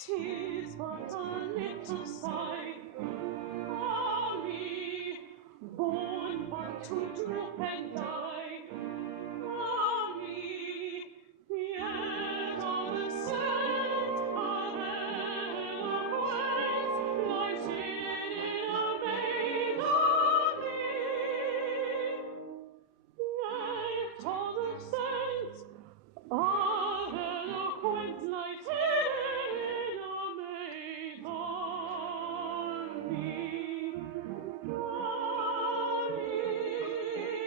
'Tis but a little sign. Ah me, born but to droop and die. Ah me, yet all the scent of eloquence lies hid in a maid. Ah me, yet all the scent of eloquence lies hid in a maid.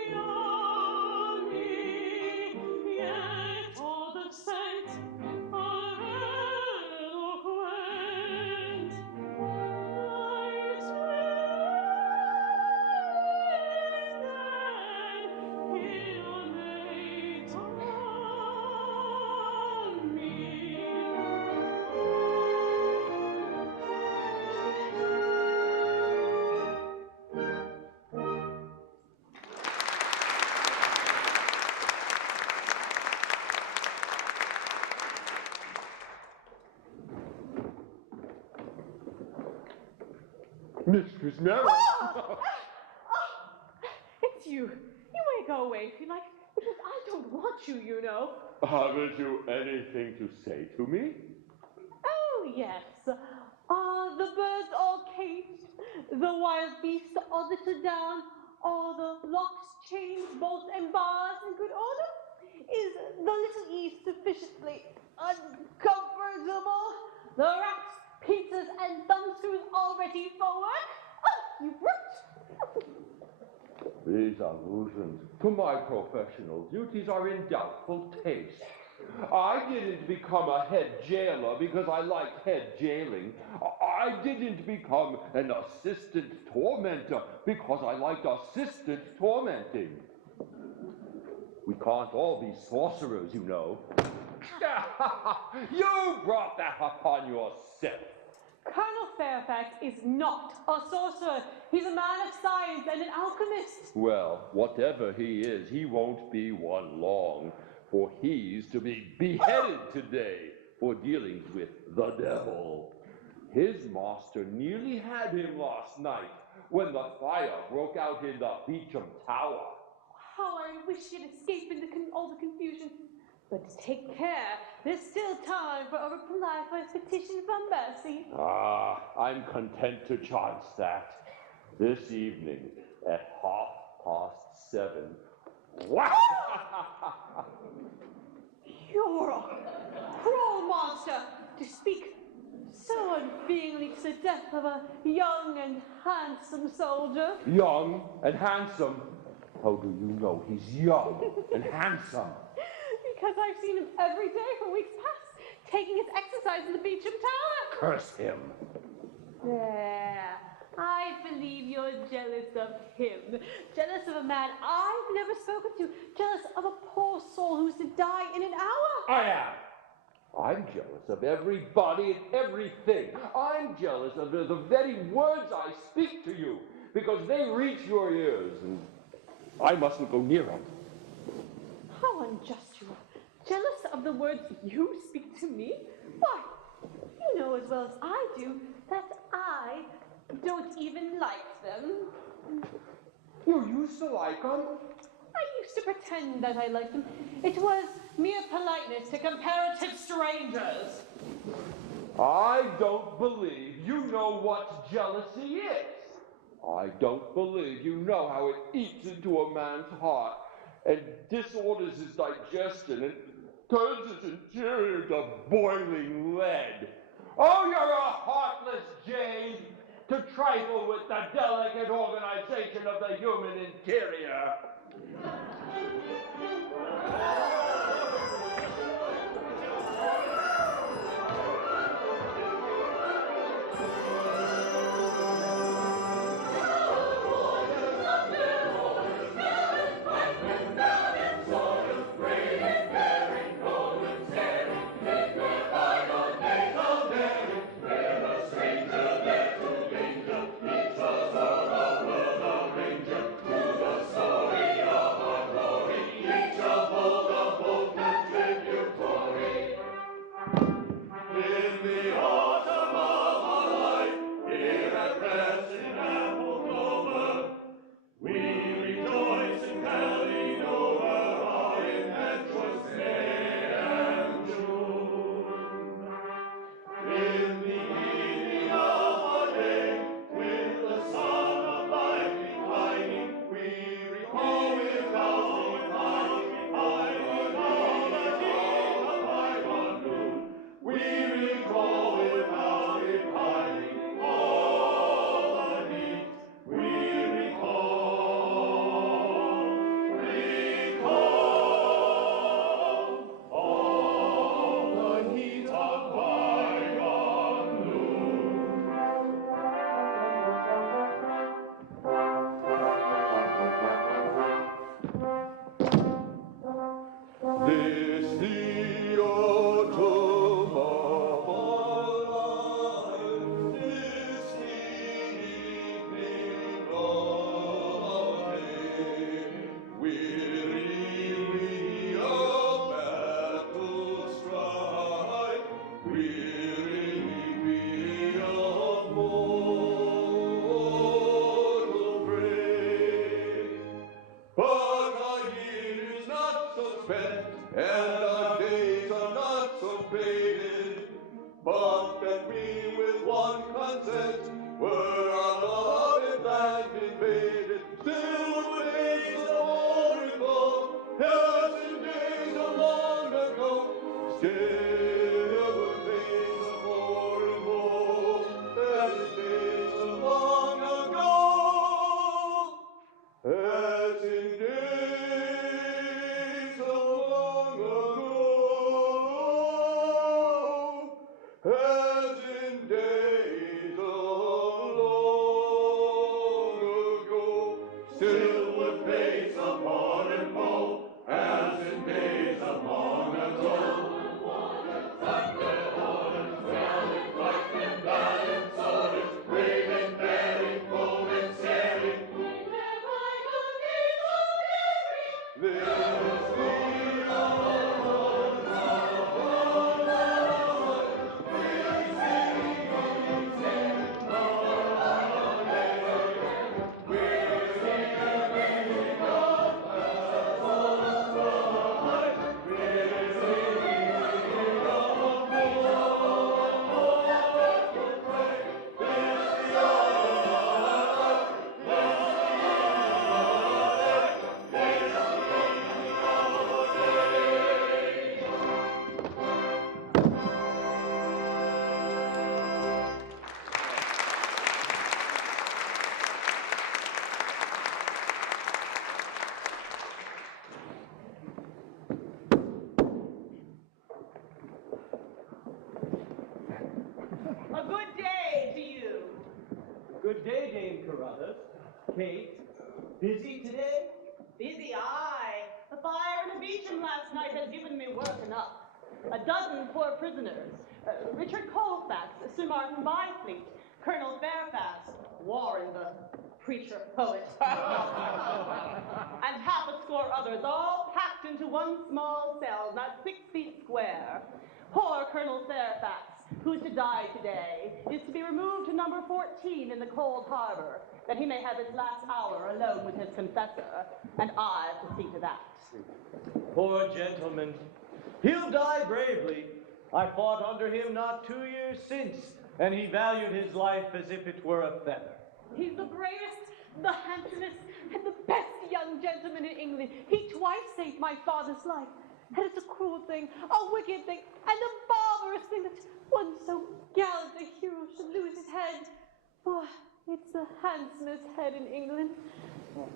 Ah me, yet all the scent of eloquence lies hidden in a maid's Mistress Mary. It's you. You may go away if you like, because I don't want you, you know. Haven't you anything to say to me? Oh, yes. Are the birds all caged? The wild beasts all littered down? Are the locks, chains, bolts, and bars in good order? Is the little East sufficiently uncomfortable? The rats, pincers, and thumbscrews all ready for work? Oh, you brute! These allusions to my professional duties are in doubtful taste. I didn't become a head jailer because I liked head jailing. I didn't become an assistant tormentor because I liked assistant tormenting. We can't all be sorcerers, you know. You brought that upon yourself. Colonel Fairfax is not a sorcerer. He's a man of science and an alchemist. Well, whatever he is, he won't be one long, for he's to be beheaded today for dealings with the devil. His master nearly had him last night when the fire broke out in the Beecham Tower. How I wish he'd escaped into all the confusion. But take care, there's still time for a reply for his petition for mercy. I'm content to chance that. This evening at 7:30. What? You're a cruel monster to speak so unfeelingly to the death of a young and handsome soldier. Young and handsome? How do you know he's young and handsome? Because I've seen him every day for weeks past, taking his exercise in the Beecham Tower. Curse him. There. I believe you're jealous of him. Jealous of a man I've never spoken to. Jealous of a poor soul who's to die in an hour. I am. I'm jealous of everybody and everything. I'm jealous of the very words I speak to you, because they reach your ears, and I mustn't go near them. How unjust you are. Jealous of the words you speak to me? Why, you know as well as I do that I don't even like them. You used to like them? I used to pretend that I liked them. It was mere politeness to comparative strangers. I don't believe you know what jealousy is. I don't believe you know how it eats into a man's heart and disorders his digestion and turns his interior to boiling lead. Oh, you're a heartless jade to trifle with the delicate organization of the human interior. This the autumn of our life, this the evening of our day. Weary we of battle strife, weary we of mortal fray. But our years not so spent, and our days are not so faded, but that we with one consent were our loved land invaded. Still with days of old recall, as in days of long ago. Still with days of old recall, as in days of long ago. As in days of long ago, as in days of long ago, still with face of war and woe, as in days of long ago. A good day to you. Good day, Dame Carruthers. Kate, busy today? Busy, aye. The fire in the Beecham last night has given me work enough. A dozen poor prisoners. Richard Colfax, Sir Martin Byfleet, Colonel Fairfax, Warren the preacher poet, and half a score others, all packed into one small cell, not 6 feet square. Poor Colonel Fairfax, who's to die today, is to be removed to number 14 in the cold harbor, that he may have his last hour alone with his confessor, and I to see to that. Poor gentleman. He'll die bravely. I fought under him not 2 years since, and he valued his life as if it were a feather. He's the bravest, the handsomest, and the best young gentleman in England. He twice saved my father's life. And it's a cruel thing, a wicked thing, and a barbarous thing that one so gallant a hero should lose his head. For it's the handsomest head in England.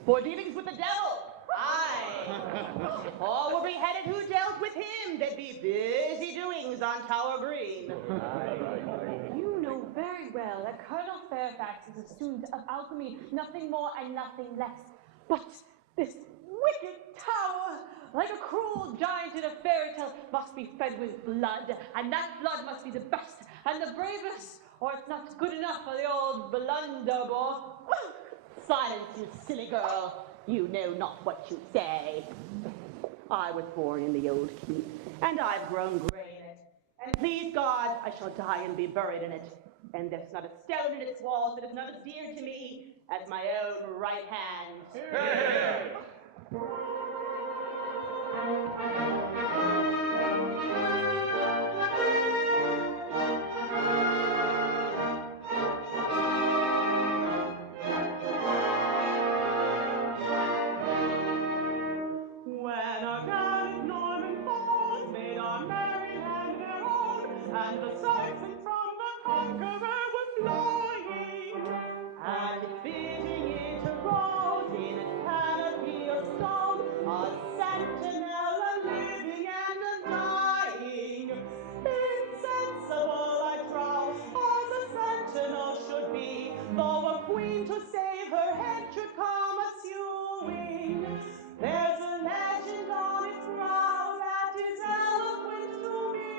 For dealings with the devil, aye. All were beheaded who dealt with him. There'd be busy doings on Tower Green. You know very well that Colonel Fairfax is a student of alchemy, nothing more and nothing less. But this wicked tower, like a cruel giant in a fairy tale, must be fed with blood, and that blood must be the best and the bravest, or it's not good enough for the old blunderbuss. Silence, you silly girl. You know not what you say. I was born in the old keep, and I've grown gray in it. And please God, I shall die and be buried in it. And there's not a stone in its walls that is not as dear to me as my own right hand. Hey! When our gallant Norman foes made our merry land their own, and the sun lights and from the conqueror was flying. And it's fitting it arose in its canopy of stone, a sentinel, a living and a dying. Insensible, I trow, as a sentinel should be, though a queen to save her head should come a-suing. There's a legend on its brow that is eloquent to me,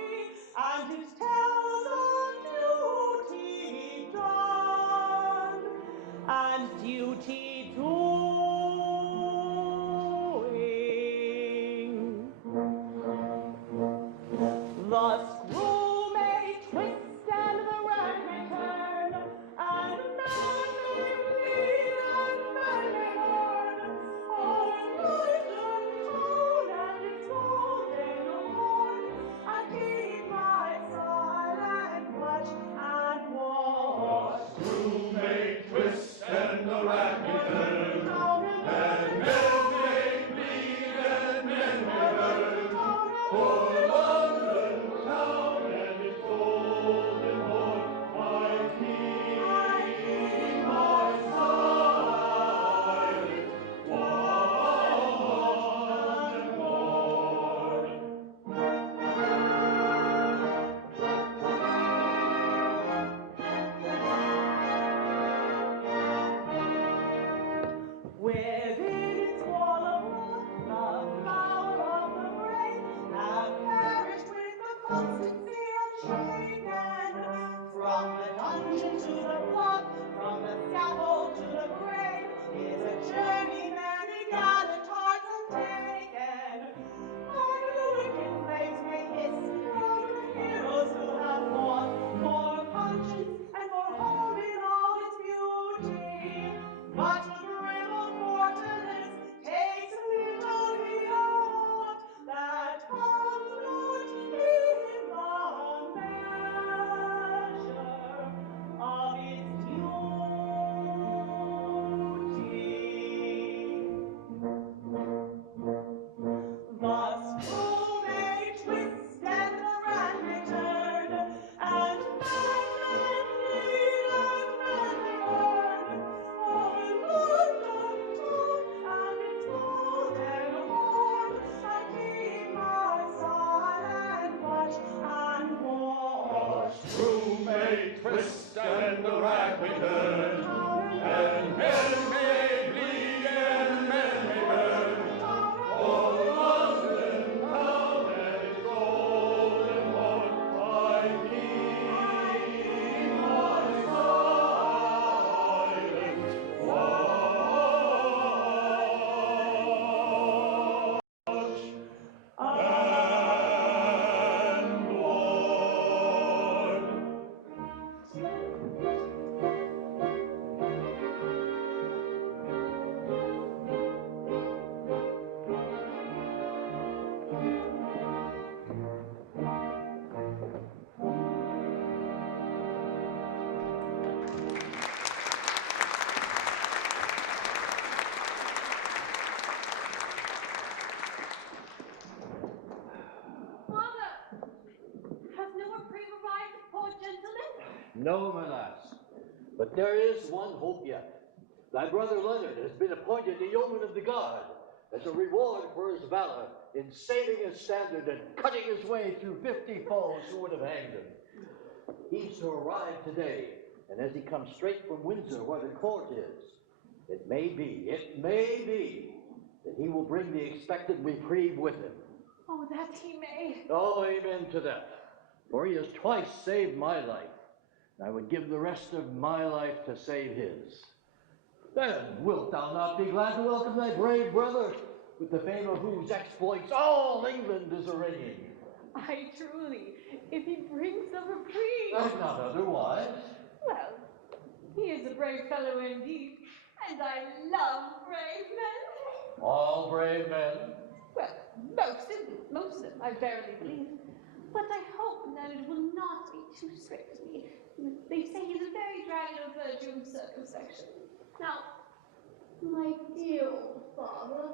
and it tells of duty done and duty doing. The screw may twist and the rag may turn, and man may bleed and man may burn. Oh, in London town and its golden horn, I keep my silent watch and watch. Screw may twist and the rag may turn, and men may bleed and men may burn. For London town and its golden horn, I keep my silent watch and ward. Within its wall of rock, the flower of the brain have perished with the constancy unshaken. From the dungeon to the block, from the scaffold to the grave, is a journey many gallant hearts have taken. And the wicked flames may hiss from the heroes who have fought for conscience and for home in all its beauty. But the grim of fortalice takes little heed of aught that comes not in the measure of its duty. The screw may twist and the rag may turn, and man may bleed and man may burn. Oh, in London town and its golden horn, I keep my silent watch and watch. Screw may twist and the rag may turn, and men may bleed and men may burn. For London town and its golden horn, I keep my silent watch and ward. Father, has no reprieve arrived, poor gentleman? No, my lass. But there is one hope yet. Thy brother Leonard has been appointed the Yeoman of the Guard as a reward for his valor in saving his standard and cutting his way through 50 foes who would have hanged him. He's to arrive today, and as he comes straight from Windsor where the court is, it may be that he will bring the expected reprieve with him. Oh, that he may. Oh, amen to that. For he has twice saved my life, and I would give the rest of my life to save his. Then wilt thou not be glad to welcome thy brave brother, with the fame of whose exploits all England is a-ringing? Aye, truly, if he brings the reprieve. Not otherwise. Well, he is a brave fellow indeed, and I love brave men. All brave men. Well, most of them, I verily believe. But I hope Leonard will not be too strict with me. They say he's a very dragon of virtue and circumspection. Now, my dear old father,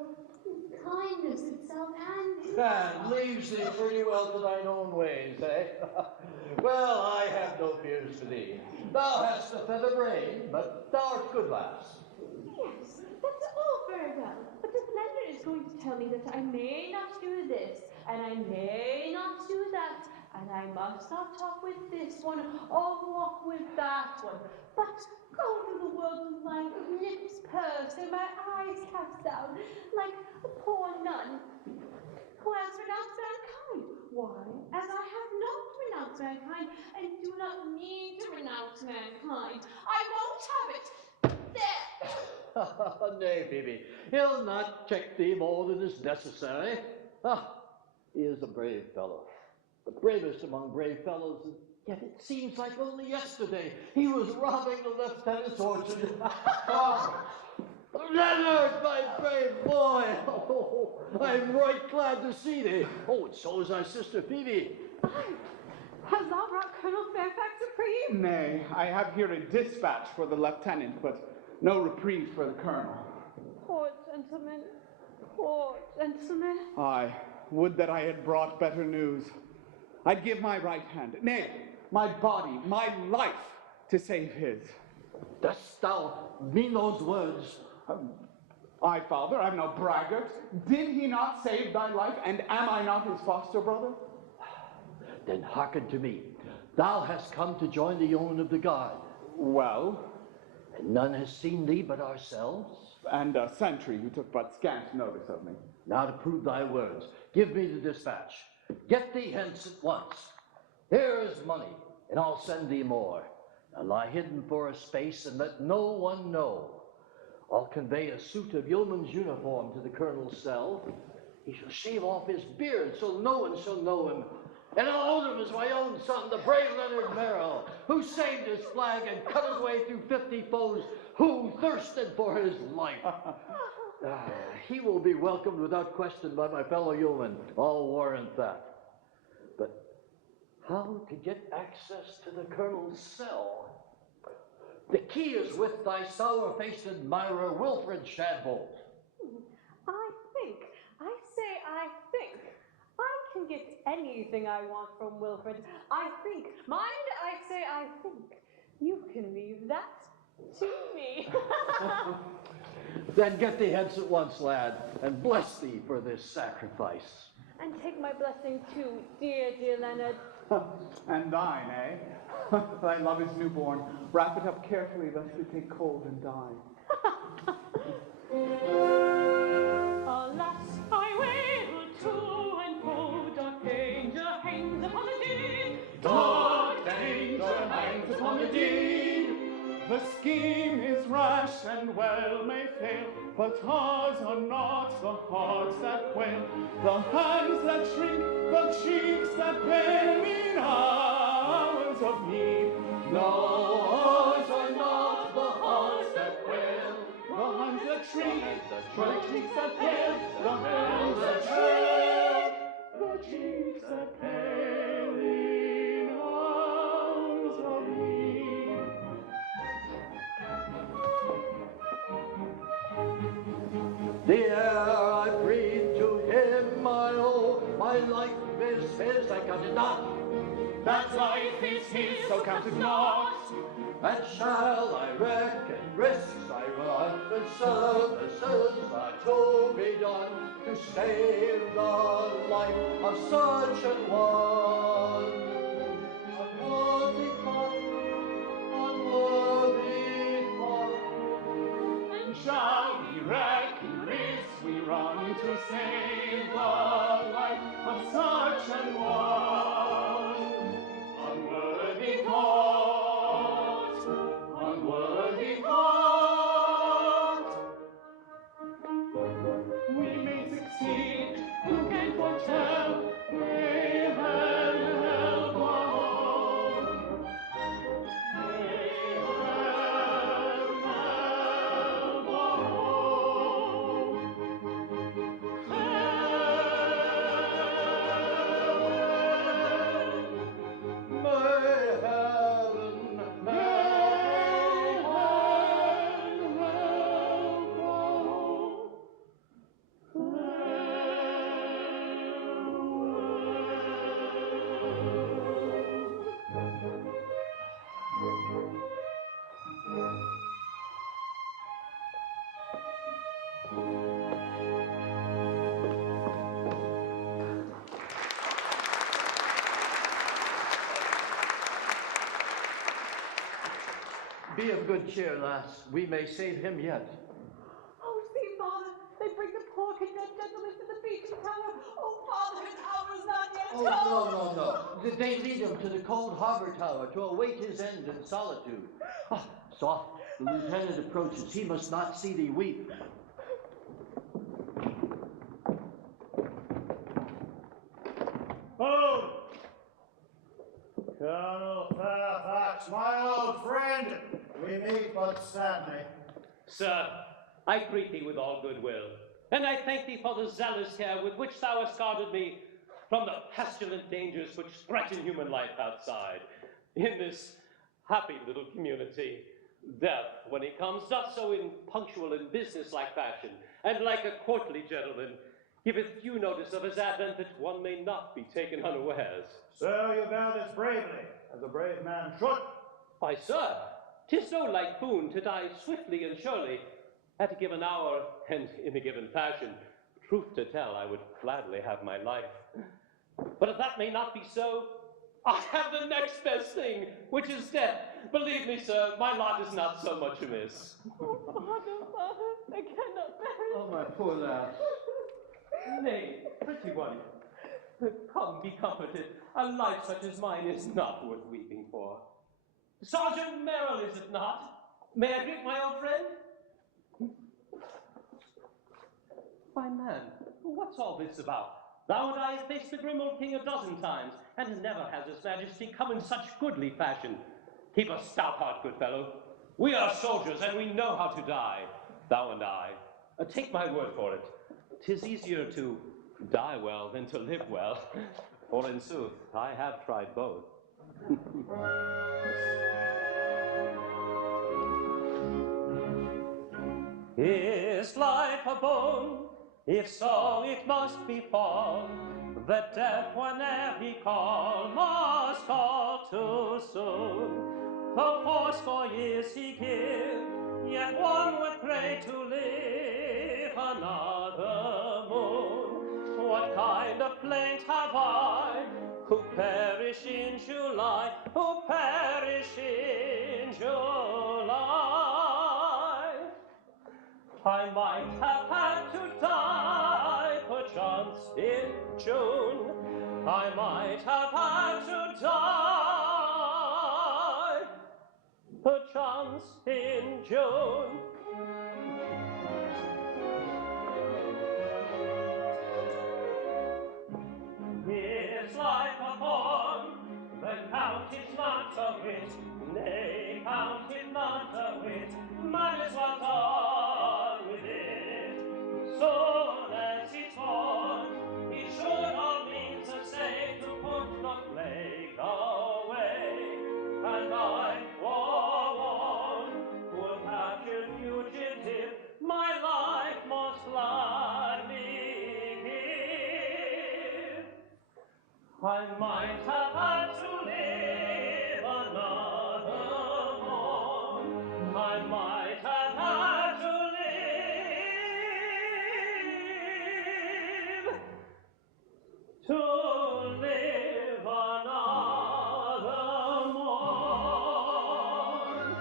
kindness itself, and And leaves thee pretty well to thine own ways, eh? Well, I have no fears for thee. Thou hast a feather brain, but thou art good lass. yes, that's all very well. But if Leonard is going to tell me that I may not do this, and I may not do that, and I must not talk with this one or walk with that one, but go through the world with my lips pursed and my eyes cast down, like a poor nun who has renounced mankind. Why, as I have not renounced mankind and do not mean to renounce mankind, I won't have it. There! Nay, Phoebe, he'll not check thee more than is necessary. Ah, he is a brave fellow, the bravest among brave fellows, and yet it seems like only yesterday he was robbing the lieutenant's orchard. Leonard, my brave boy! Oh, I'm right glad to see thee. Oh, and so is our sister Phoebe. Has thou brought Colonel Fairfax reprieve? Nay, I have here a dispatch for the lieutenant, but no reprieve for the colonel. Poor gentleman, poor gentleman. Aye, would that I had brought better news. I'd give my right hand, nay, my body, my life, to save his. Dost thou mean those words? Aye, father, I'm no braggart. Did he not save thy life, and am I not his foster brother? Then hearken to me. Thou hast come to join the Yeomen of the Guard, Well, and none has seen thee but ourselves. and a sentry who took but scant notice of me. Now to prove thy words, give me the dispatch. Get thee hence at once. Here is money, and I'll send thee more. Now lie hidden for a space, and let no one know. I'll convey a suit of yeoman's uniform to the colonel's cell. He shall shave off his beard, so no one shall know him. And I'll own him as my own son, the brave Leonard Merrill, who saved his flag and cut his way through 50 foes who thirsted for his life. He will be welcomed without question by my fellow yeomen, I'll warrant that. But how to get access to the colonel's cell? The key is with thy sour-faced admirer, Wilfred Shadbolt. I can get anything I want from Wilfred. I think. Mind, I say I think. You can leave that to me. Then get thee hence at once, lad, and bless thee for this sacrifice. And take my blessing too, dear, dear Leonard. And thine, eh? Thy love is newborn. Wrap it up carefully, lest it take cold and die. Alas, I wail to and fro, dark danger hangs upon the deed. Dark danger hangs upon the deed. The scheme is rash and well may fail, but ours are not the hearts that quail, the hands that shrink, the cheeks that pale in hours of need. No, ours are not the hearts that quail, the hands that shrink, the cheeks that pale, the hands that shrink, the cheeks that pale in hours of need. The air I breathe to him I owe, my life is his, I count it not. That life is his, so count it not. And shall I reckon risks I run, and services are to be done, to save the life of such an one. Unworthy thought, unworthy thought. And shall we reckon risks we run to save the life of such an one? Unworthy thought, unworthy thought. We may succeed, who can foretell? May heaven help our hope. May heaven help our hope. Farewell. Be of good cheer, lass. We may save him yet. Oh, see, Father, they bring the poor condemned gentleman to the beacon tower. Oh, Father, his hour is not yet Oh, no. They lead him to the cold harbor tower to await his end in solitude. Ah, soft. The lieutenant approaches. He must not see thee weep. Oh! Colonel Fairfax, my old friend, we meet but sadly. Sir, I greet thee with all goodwill, and I thank thee for the zealous care with which thou hast guarded me from the pestilent dangers which threaten human life outside. In this happy little community, death, when he comes, doth so in punctual and business-like fashion, and like a courtly gentleman, giveth due notice of his advent that one may not be taken unawares. So you bear this bravely, as a brave man should. Why, sir, 'tis no light boon to die swiftly and surely at a given hour and in a given fashion. Truth to tell, I would gladly have my life. But if that may not be so, I have the next best thing, which is death. Believe me, sir, my lot is not so much amiss. Oh, Father, I cannot bear it. Oh, my poor lass. Nay, pretty one, come, be comforted. A life such as mine is not worth weeping for. Sergeant Merrill, is it not? May I greet my old friend? Why, man, what's all this about? Thou and I have faced the grim old king a dozen times, and never has his majesty come in such goodly fashion. Keep a stout heart, good fellow. We are soldiers, and we know how to die, thou and I. Take my word for it. 'Tis easier to die well than to live well, for in sooth, I have tried both. Is life a bone? If so, it must befall, that death, whene'er he call, must call too soon. Though fourscore years he give, yet one would pray to live another moon. What kind of plaint have I, who perish in July, who perish in July? I might have had to die, perchance in June. I might have had to die, perchance in June. Is life a form? Then count it not a whit, nay, count it not a whit. Man is what's on with it. Soon as it's born, he should all means essay to put the plague away. And I, forewarned, would capture fugitive, my life most gladly give. I might have had to live another morn. I might have had to live another morn.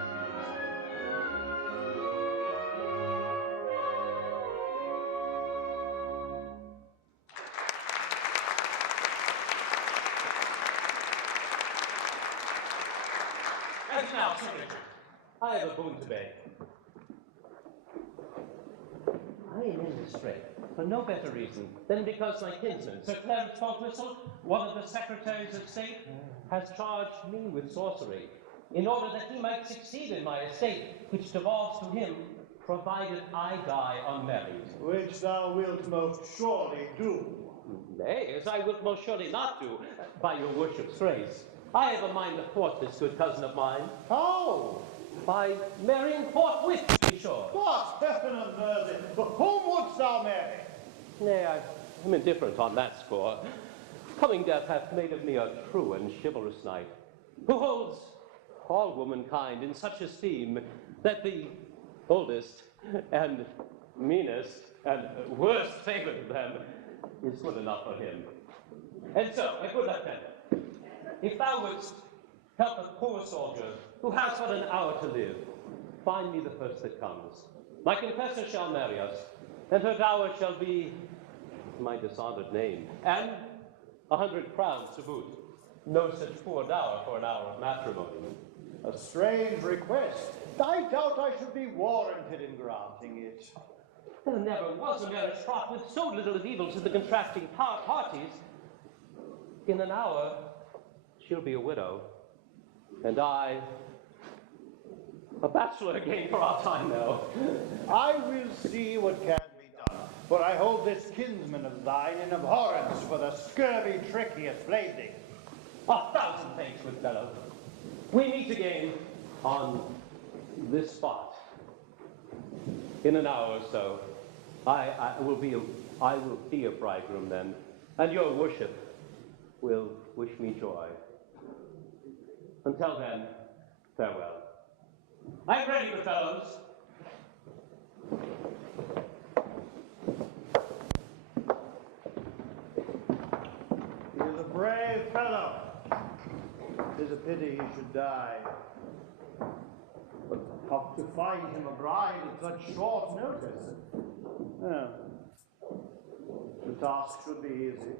And now, Sir Richard, I have a boon to beg. I am in the strait for no better reason than because my kinsman, Sir Clarence Falkwhistle, one of the secretaries of state, has charged me with sorcery, in order that he might succeed in my estate, which devolves to him, provided I die unmarried. Which thou wilt most surely do. Nay, as I will most surely not do, by your worship's grace. I have a mind to thwart this good cousin of mine. How? By marrying forthwith, to be sure. What, heaven and mercy, but whom wouldst thou marry? Nay, I am indifferent on that score. Coming death hath made of me a true and chivalrous knight, who holds all womankind in such esteem that the oldest and meanest and worst favored of them is good enough for him. And so, my good lieutenant, if thou wouldst Help a poor soldier who has but an hour to live. Find me the first that comes. My confessor shall marry us, and her dower shall be my dishonored name, and 100 crowns to boot. No such poor dower for an hour of matrimony. A strange request. I doubt I should be warranted in granting it. There never was a marriage fraught with so little of evil to the contrasting parties. In an hour, she'll be a widow, and I, a bachelor again for our time now. I will see what can be done, for I hold this kinsman of thine in abhorrence for the scurvy trick he hath played thee. 1,000 thanks, good fellow. We meet again on this spot in an hour or so. I will be a bridegroom then, and your worship will wish me joy. Until then, farewell. I'm ready, good fellows. He is a brave fellow. 'Tis a pity he should die. But how to find him a bride at such short notice? Well, the task should be easy.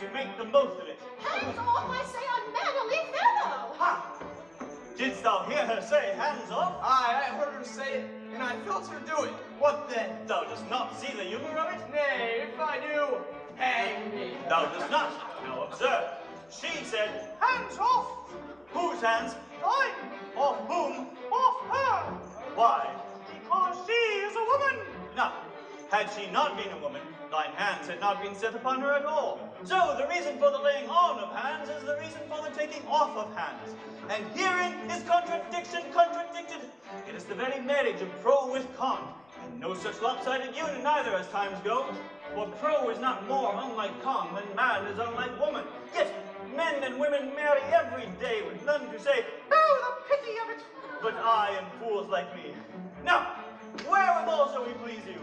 To make the most of it. Hands off, I say, unmannerly fellow! Ha! Didst thou hear her say, hands off? Aye, I heard her say it, and I felt her do it. What then? Thou dost not see the humor of it? Nay, if I do, hang me. Thou dost not. Now observe. She said, hands off. Whose hands? Mine. Off whom? Off her. Why? Because she is a woman. Now, had she not been a woman, thine hands had not been set upon her at all. So the reason for the laying on of hands is the reason for the taking off of hands. And herein is contradiction contradicted. It is the very marriage of pro with con, and no such lopsided union neither as times go. For pro is not more unlike con than man is unlike woman. Yet men and women marry every day with none to say, oh, the pity of it. But I and fools like me. Now, wherewithal shall we please you?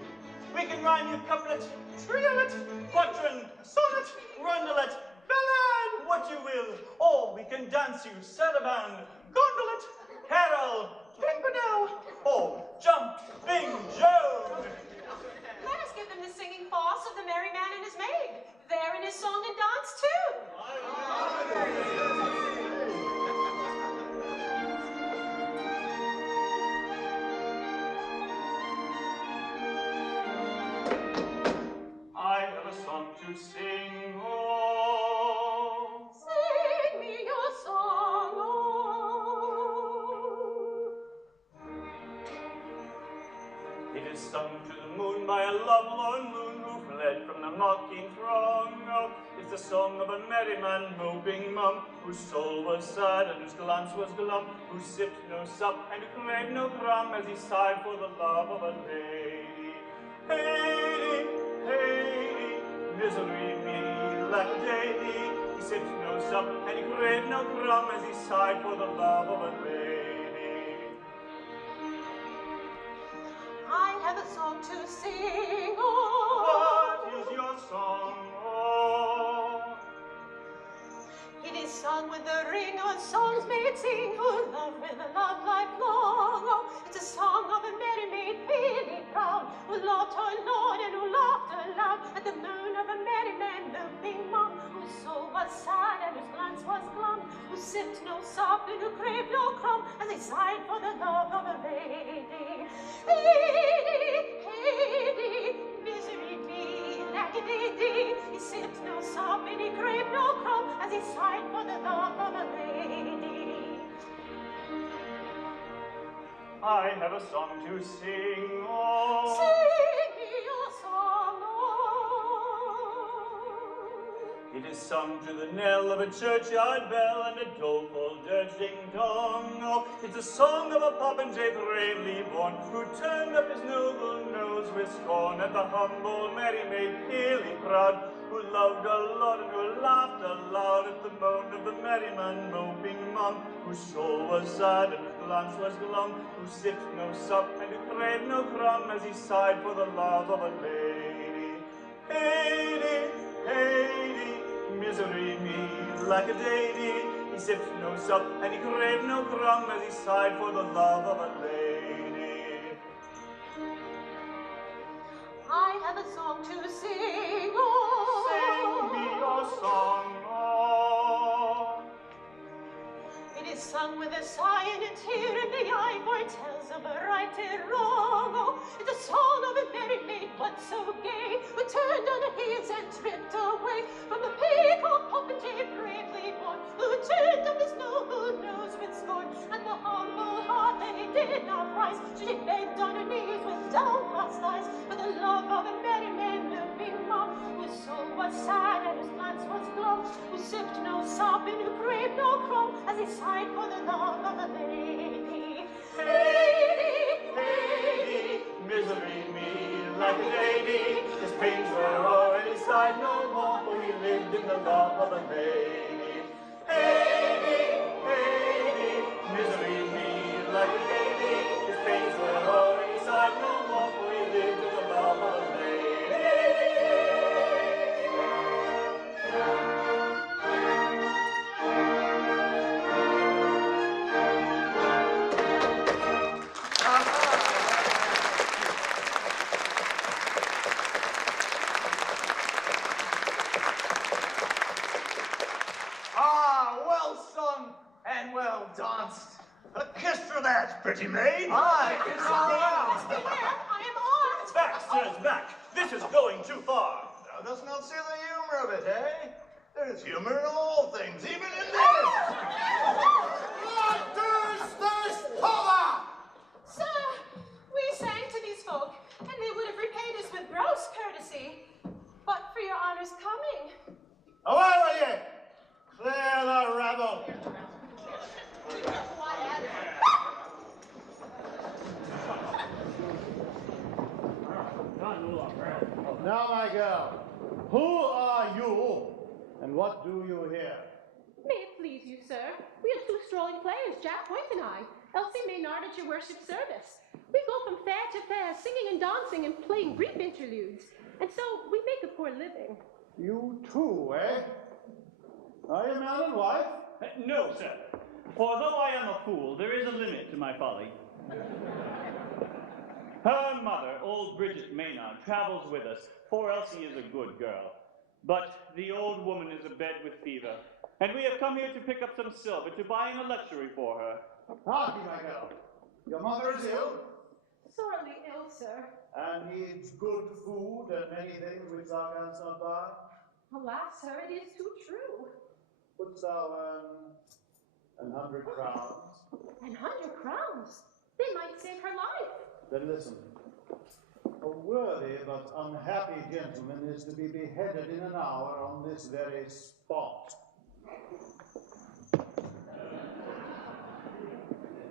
We can rhyme you couplet, triolet, quatrain, sonnet, rondelet, ballad, what you will. Or we can dance you saraband, gondolet, carol, pimpernel, or jumping joe. Let us give them the singing farce of the merry man and his maid. Therein is song and dance too. I have a song to sing, oh. Sing me your song, oh. It is sung to the moon by a lovelorn moon who fled from the mocking throng. Oh, it's the song of a merry man moping mum, whose soul was sad and whose glance was glum, who sipped no sup and who craved no crumb as he sighed for the love of a lady. Hey, hey, misery me, lack-a-day. He sipped no sup and he craved no crumb as he sighed for the love of a lady. I have a song to sing, oh. What is your song, oh? sung with the ring of songs made sing, who love with a love lifelong. Oh, it's a song of a merry maid feeling proud, who loved her lord and who laughed aloud at the moon of a merry man looping mum, whose soul was sad and whose glance was glum, who sipped no sop and who craved no crumb, as he sighed for the love of a lady. Lady, lady, misery me, lackadaisy. He sipped no sop and he craved no crumb, as he sighed for the love of a lady. I have a song to sing, oh. Sing me a song, oh. It is sung to the knell of a churchyard bell and a doleful dirging tongue. Oh, it's a song of a popinjay bravely born, who turned up his noble nose with scorn at the humble merry maid really proud, who loved a lot and who laughed aloud at the moan of the merry man moping mum, whose soul was sad and whose glance was glum, who sipped no sup and who craved no crumb, as he sighed for the love of a lady. Lady, lady, misery me, lackadaisy. He sipped no sup and he craved no crumb, as he sighed for the love of a lady. I have a song to sing, oh. Sing me your song, oh. It is sung with a sigh and a tear in the eye, for it tells of a right and wrong. Oh, it's a song of a merry maid once so gay, who turned on her heels and tripped away from the peacock popinjay bravely born, who turned up his noble nose with scorn at the humble heart that he did not prize. She begged on her knees with downcast eyes for the love of a merry man looping mum, whose soul was sad and whose glance was glum, who sipped no sop and who craved no crumb, as he sighed for the love of a lady. Lady, Lady, misery me, lackadaisy. His pains were o'er and he sighed no more, for he lived in the love of a lady. Lady, lady, misery me, lackadaisy. His pains were o'er and he sighed no more, for he lived in the love of a lady. Well sung and well danced. A kiss for that, pretty maid. Aye, kiss around. beware, I am armed. Back, sirs, back. This is going too far. Thou dost not see the humor of it, eh? There's humor in all things, even in this. What is this pother? Sir, we sang to these folk, and they would have repaid us with gross courtesy, but for your honor's coming. Away with ye! Clear the rabble. Now, my girl, who are you, and what do you here? May it please you, sir. We are two strolling players, Jack Point and I, Elsie Maynard at your worship's service. We go from fair to fair, singing and dancing and playing brief interludes, and so we make a poor living. You too, eh? Are you man and wife? No, sir. For though I am a fool, there is a limit to my folly. Her mother, old Bridget Maynard, travels with us, for Elsie is a good girl. But the old woman is abed with fever, and we have come here to pick up some silver to buy in a luxury for her. Hark ye, my girl. Your mother is ill, Sorely ill, sir. and needs good food and many things which thou canst not buy. Alas, sir, it is too true. Wouldst thou earn 100 crowns? 100 crowns. They might save her life. Then listen. A worthy but unhappy gentleman is to be beheaded in an hour on this very spot.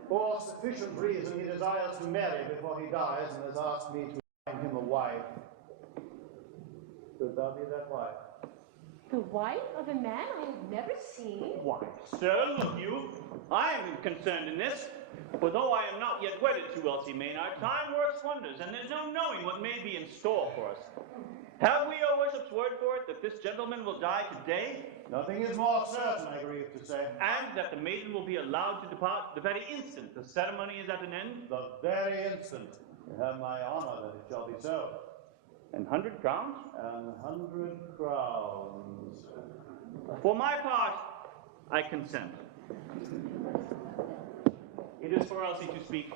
For sufficient reason, he desires to marry before he dies and has asked me to find him a wife. Could thou be that wife? The wife of a man I have never seen. Why, sir, look you, I am concerned in this. For though I am not yet wedded to Elsie Maynard, time works wonders, and there's no knowing what may be in store for us. Have we your worship's word for it that this gentleman will die today? Nothing is more certain, I grieve to say. And that the maiden will be allowed to depart the very instant the ceremony is at an end? The very instant. You have my honor that it shall be so. 100 crowns? 100 crowns. For my part, I consent. It is for Elsie to speak.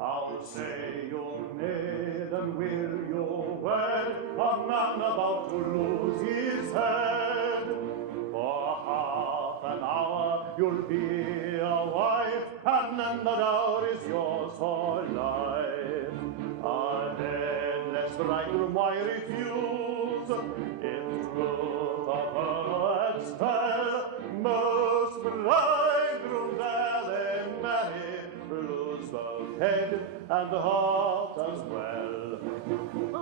I'll say your maiden will you wed, a man about to lose his head. For half an hour you'll be a wife, and then the dowry is yours for life. A headless bridegroom why refuse? If truth of her had spell, most bridegrooms ere they marry lose both head and heart as well. A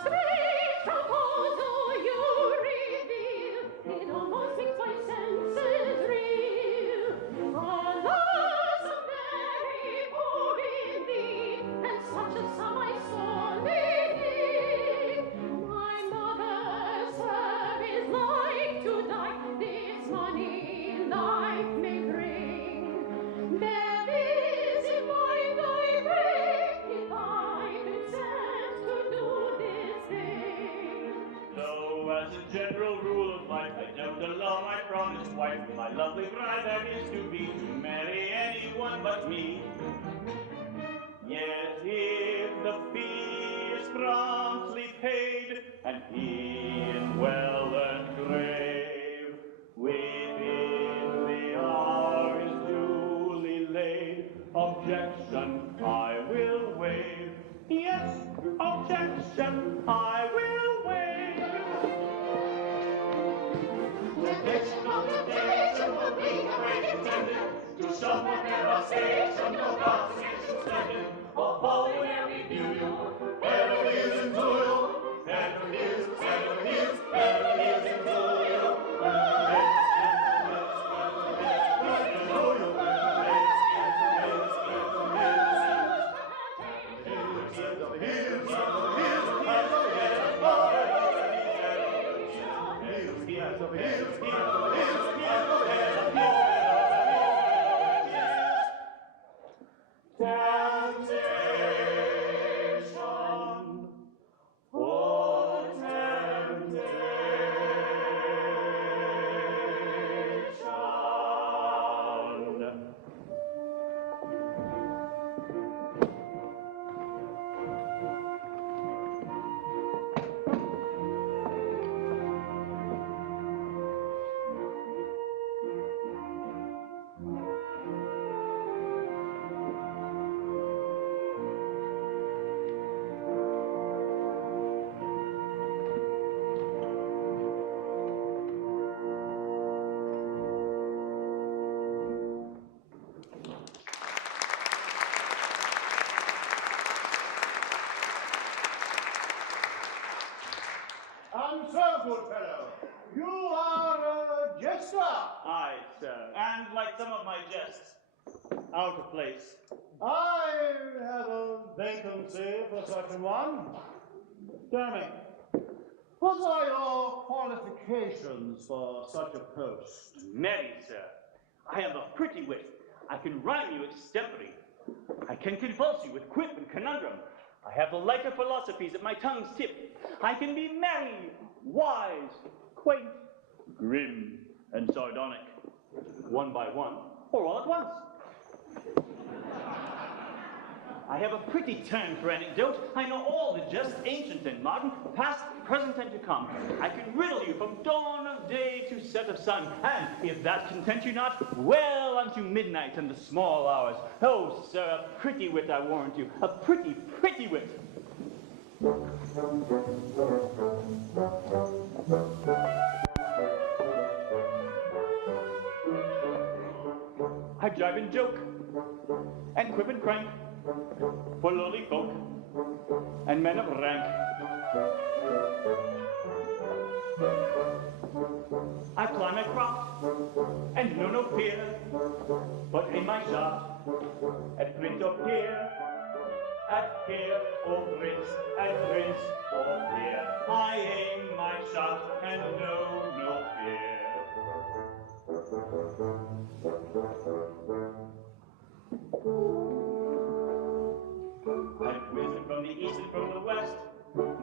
strange proposal you reveal, it almost makes my senses reel. Alas, a very poor indeed, and such a sum I sorely need. My mother, sir, is like to die, this money life may bring. There is in mind I pray, if I consent to do this thing. Though as a general rule of life I don't allow my promised wife, my lovely bride that is to be, to marry anyone but me. Yet if the fee is promptly paid, and he in well-earned grave, within the hour is duly laid, objection I will waive. Yes, objection I will waive. Objection will be great intended, to someone devastation, no prosecution splendid, or falling where we view you, ever hears into you, ever hears into you, ever hears into you. And so, good fellow, you are a jester. Aye, sir, and like some of my jests, out of place. I have a vacancy for such a one. Tell me, what are your qualifications for such a post? Marry, sir, I have a pretty wit. I can rhyme you extempore. I can convulse you with quip and conundrum. I have the lighter philosophies at my tongue's tip. I can be merry, wise, quaint, grim, and sardonic, one by one, or all at once. I have a pretty turn for anecdote. I know all the just, ancient and modern, past, present, and to come. I can riddle you from dawn of day to set of sun, and if that content you not, well unto midnight and the small hours. Oh, sir, a pretty wit, I warrant you, a pretty, pretty wit. I jibe and joke, and quip and crank, for lowly folk, and men of rank. at Prince of Peer, at Peer or Prince, at Prince or Peer. I aim my shot and know no fear. I've risen from the east and from the west,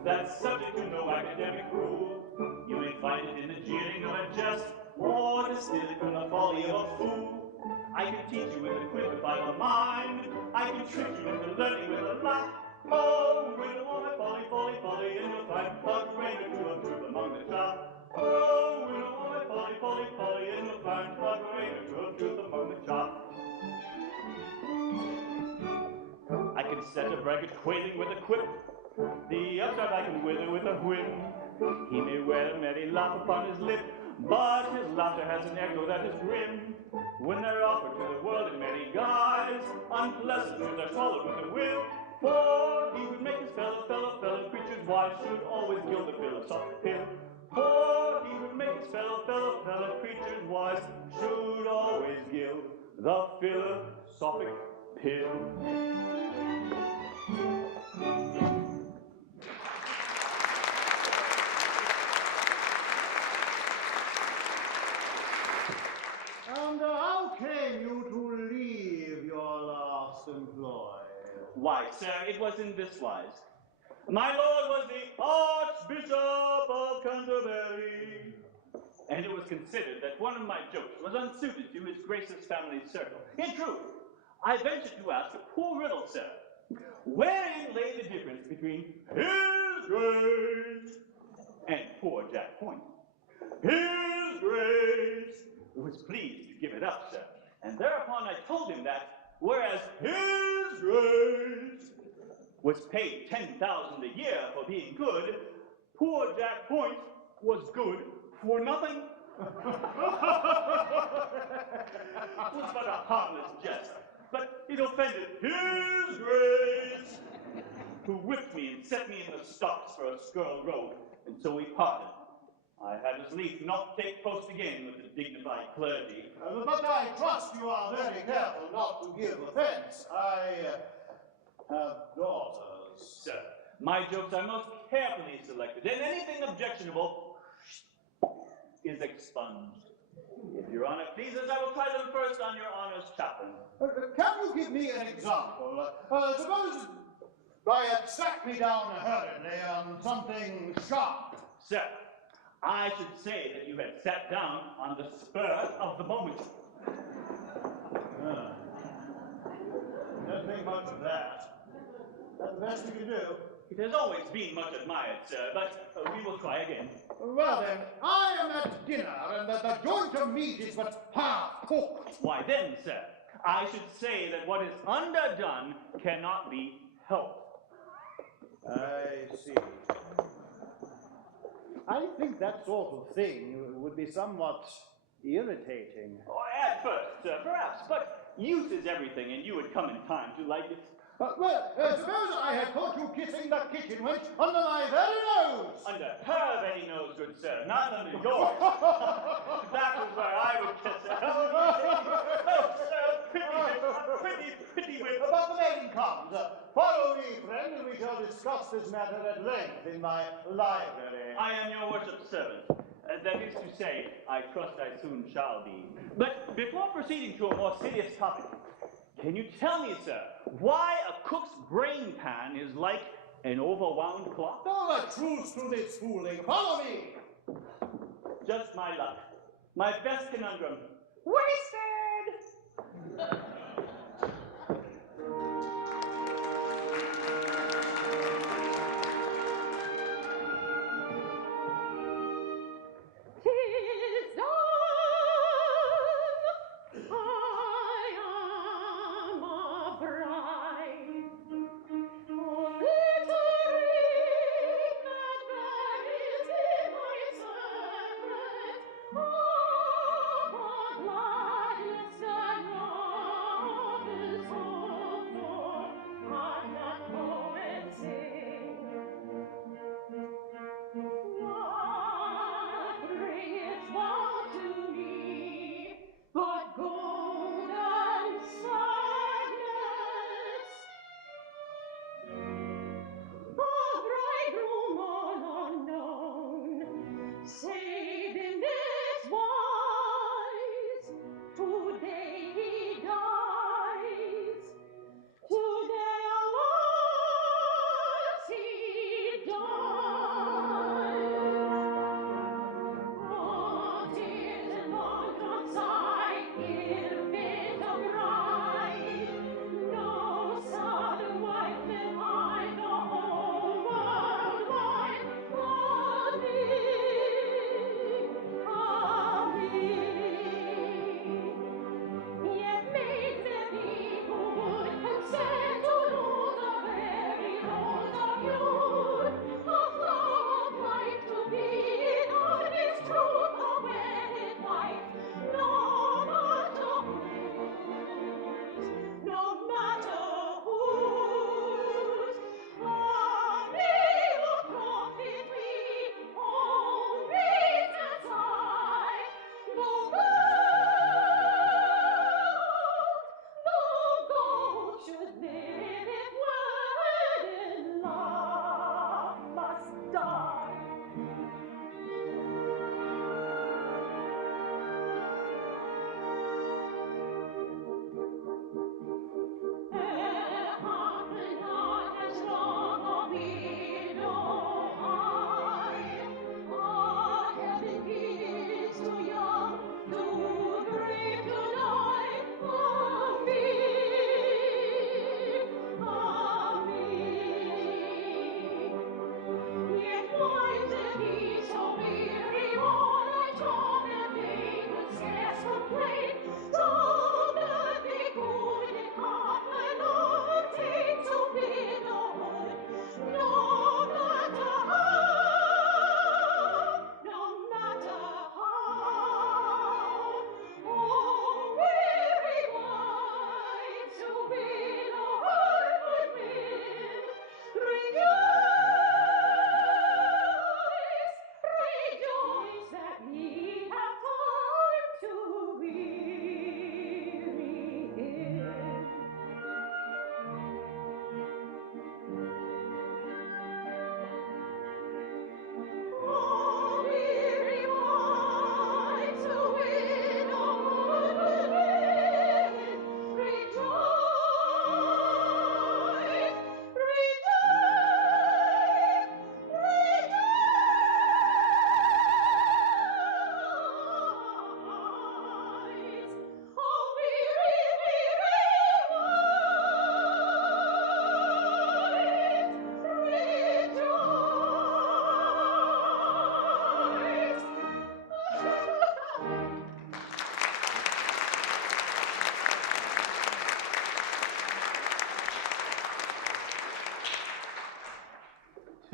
that's subject to no academic rule. You may find it in the jeering of a jest, or distill it from the folly of a fool. I can teach you with a quip if I've a mind. I can trick you into learning with a laugh. Oh, riddle all my folly, folly, folly, and you'll find a grain or two of truth among the chaff. Oh, riddle all my folly, folly, folly, and you'll find a grain or two of truth among the chaff. I can set a braggart quailing with a quip. The upstart I can wither with a whim. He may wear a merry laugh upon his lip, but his laughter has an echo that is grim. When they're offered to the world in many guise, unpleasant truths are swallowed with a will. For he would make his fellow creatures wise should always gild the philosophic pill. For he would make his fellow creatures wise should always gild the philosophic pill. And how came you to leave your last employ? Why, sir, it was in this wise. My lord was the Archbishop of Canterbury, and it was considered that one of my jokes was unsuited to his grace's family circle. In truth, I ventured to ask a poor riddle, sir, wherein lay the difference between his grace and poor Jack Point. His grace was pleased to give it up, sir, and thereupon I told him that, whereas his grace was paid 10,000 a year for being good, poor Jack Point was good for nothing. It was but a harmless jest, but it offended his grace, who whipped me and set me in the stocks for a skirl road, and so we parted. I had as lief not take post again with the dignified clergy. But I trust you are very careful not to give offense. I have daughters. Sir, my jokes are most carefully selected, and anything objectionable is expunged. If your honor pleases, I will try them first on your honor's chaplain. Can you give me an example? Suppose I had sat me down hurriedly on something sharp. Sir, I should say that you had sat down on the spur of the moment. Don't think much of that. That's the best you can do. It has always been much admired, sir, but we will try again. Well then, I am at dinner, and the joint of meat is but half cooked. Why then, sir, I should say that what is underdone cannot be helped. I see. I think that sort of thing would be somewhat irritating. Oh, at first, sir, perhaps, but use is everything, and you would come in time to like it. Suppose I had caught you kissing the kitchen wench under my very nose. Under her very nose, good sir, not under yours. That was where I would kiss her. Oh, sir, pretty whip. But the maiden comes. Follow me, friend, and we shall discuss this matter at length in my library. I am your worship's servant. That is to say, I trust I soon shall be. But before proceeding to a more serious topic, can you tell me, sir, why a cook's brain pan is like an overwound clock? Oh, a truce to this fooling. Follow me. Just my luck. My best conundrum. Wasted!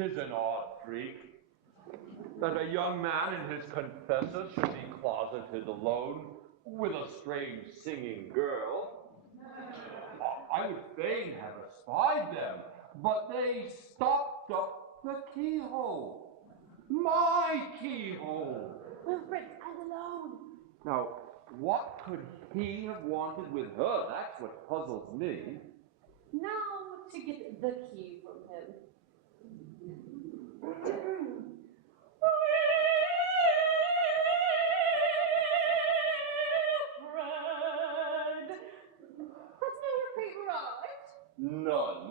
'tis an odd freak, that a young man and his confessor should be closeted alone with a strange singing girl. I would fain have espied them, but they stopped up the keyhole. My keyhole! Wilfred, and alone. Now, what could he have wanted with her? That's what puzzles me. Now to get the key from him. Wilfred! Has no reprieve arrived? None.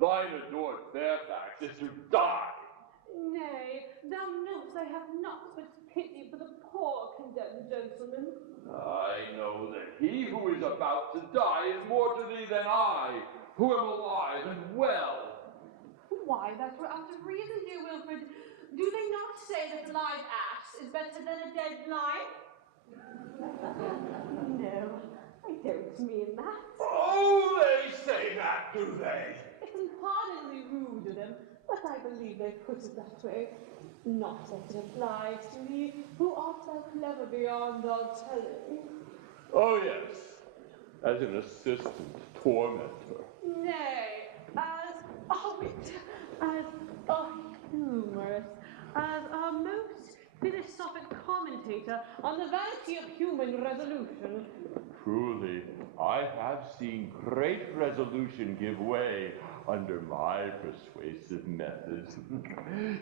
Thine adored Fairfax is to die. Nay, thou knowest I have not but pity for the poor condemned gentleman. I know that he who is about to die is more to thee than I, who am alive and well. Why, that were out of reason, dear Wilfred. Do they not say that a live ass is better than a dead lion? No, I don't mean that. Oh, they say that, do they? It's unpardonably rude of them, but I believe they put it that way. Not as it applies to me, who art thou clever beyond all telling. Oh, yes, as an assistant tormentor. Nay, as a wit, as a humorist, as a most philosophic commentator on the vanity of human resolution. Truly, I have seen great resolution give way under my persuasive methods.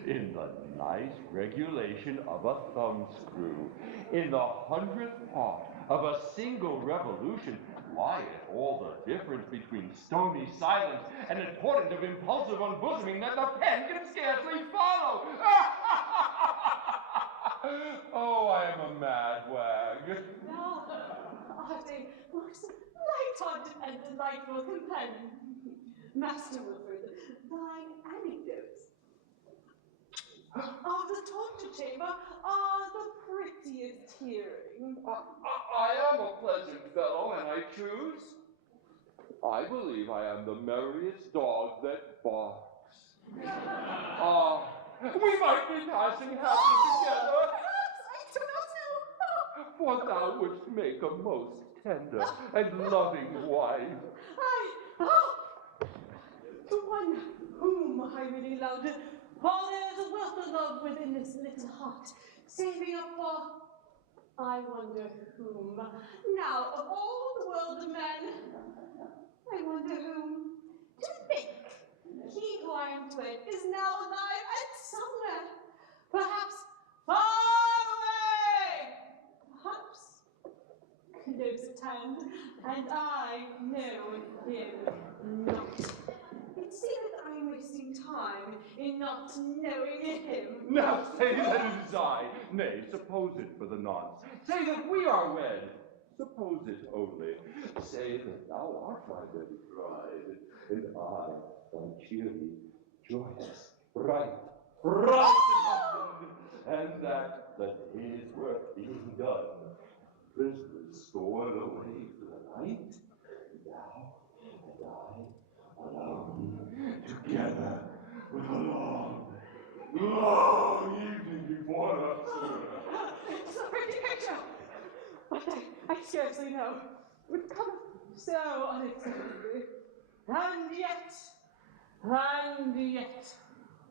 In the nice regulation of a thumbscrew, in the 100th part of a single revolution, lieth all the difference between stony silence and a torrent of impulsive unbosoming that the pen can scarcely follow. Oh, I am a mad wag. Now, art a most light-hearted and delightful companion. Master Wilfred, thine anecdotes of the torture chamber are the prettiest hearing. I am a pleasant fellow, and I choose. I believe I am the merriest dog that barks. We might be passing happy together. I do not know. For thou wouldst make a most tender and loving wife. To one whom I really loved. For there's a wealth of love within this little heart, saving up for, I wonder whom. Now, of all the world of men, I wonder whom. To think, he who I am to wed is now alive and somewhere, perhaps far away, perhaps close at hand, and I know him not. It seemeth I am wasting time in not knowing him. Now say that it is I. Nay, suppose it for the nonce. Say that we are wed. Suppose it only. Say that thou art my wedded bride, and I thy cheery, joyous, bright husband, and that the day's work being done, prisoners stored away for the night, thou and I alone, together with a long, long evening before us. It's a pretty picture, but I scarcely know. Would come so unexpectedly. And yet,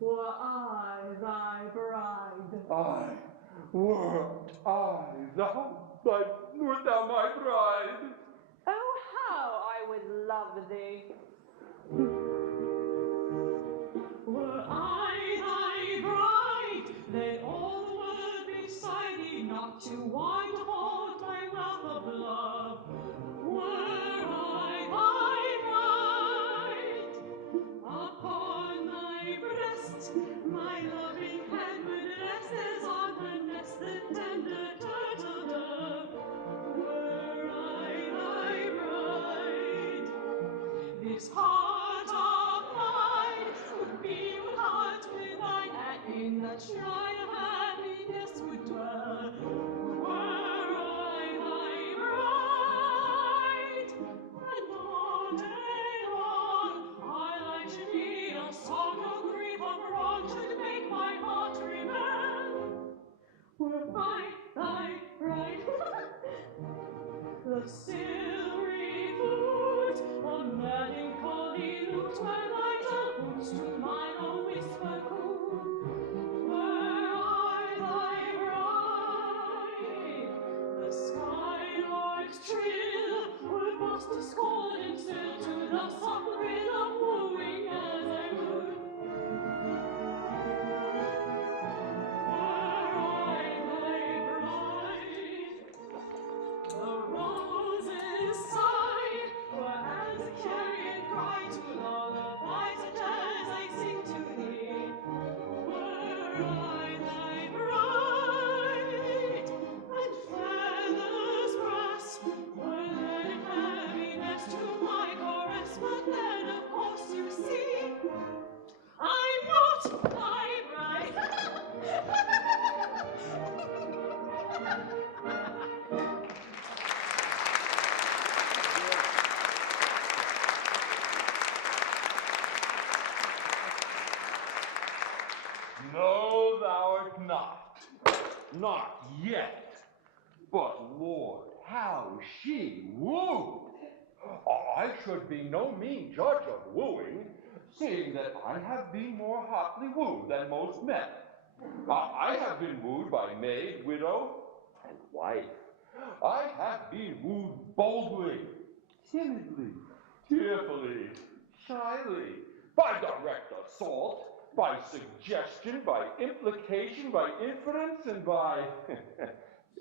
were I thy bride. Wert thou my bride? Oh, how I would love thee. Were I thy bride, then all the world beside thee, not too wide to hold my wealth of love. Were I thy bride, upon thy breast, my loving hand would rest as on the nest the tender turtle dove. Were I thy bride, this heart of mine would be one heart with thine, and in that shrine of happiness would dwell. Were I thy bride, and all day long I like to be a song of grief, of wrong, silvery flute, a melancholy lute, where light a boost to mine own whisper cool. Were I thy bride, the skylark's trill would bust discordant still to the soft rhythm wooing as I would. Were I thy bride, the roses sigh, were as a chariot cry to lullaby such as I sing to thee. Were I thy bride, and feathers brass were lending happiness to my caress, but then of course you see, I'm not thy bride. No, thou art not. Not yet. But, Lord, how she wooed! I should be no mean judge of wooing, seeing that I have been more hotly wooed than most men. I have been wooed by maid, widow, and wife. I have been wooed boldly, timidly, tearfully, shyly, by direct assault, by suggestion, by implication, by inference, and by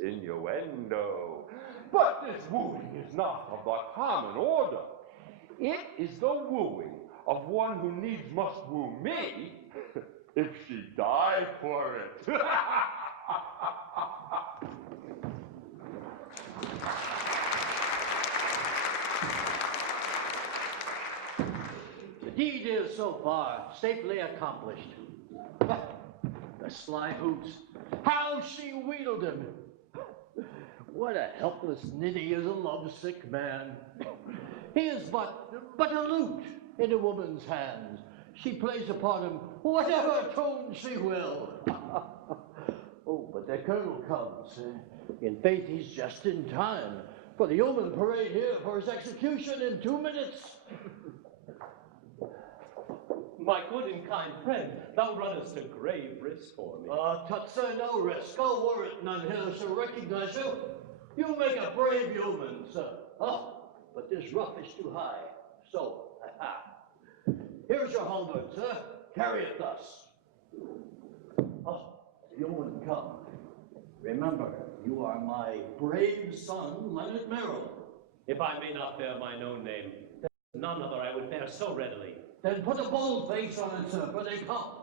innuendo. But this wooing is not of the common order. It is the wooing of one who needs must woo me if she die for it. The deed is so far safely accomplished. The sly hoots, how she wheedled him. What a helpless ninny is a lovesick man. He is but a lute in a woman's hands. She plays upon him whatever tune she will. Oh, but the colonel comes. In faith, he's just in time, for the Yeomen parade here for his execution in 2 minutes. My good and kind friend, thou runnest a grave risk for me. Tut, sir, no risk. I'll warrant none here shall recognize you. You make a brave yeoman, sir. Oh, but this ruff is too high. So, here's your halberd, sir. Carry it thus. Oh, the yeoman come. Remember, you are my brave son, Leonard Merrill. If I may not bear mine own name, there's none other I would bear so readily. Then put a bold face on it, sir, for they come.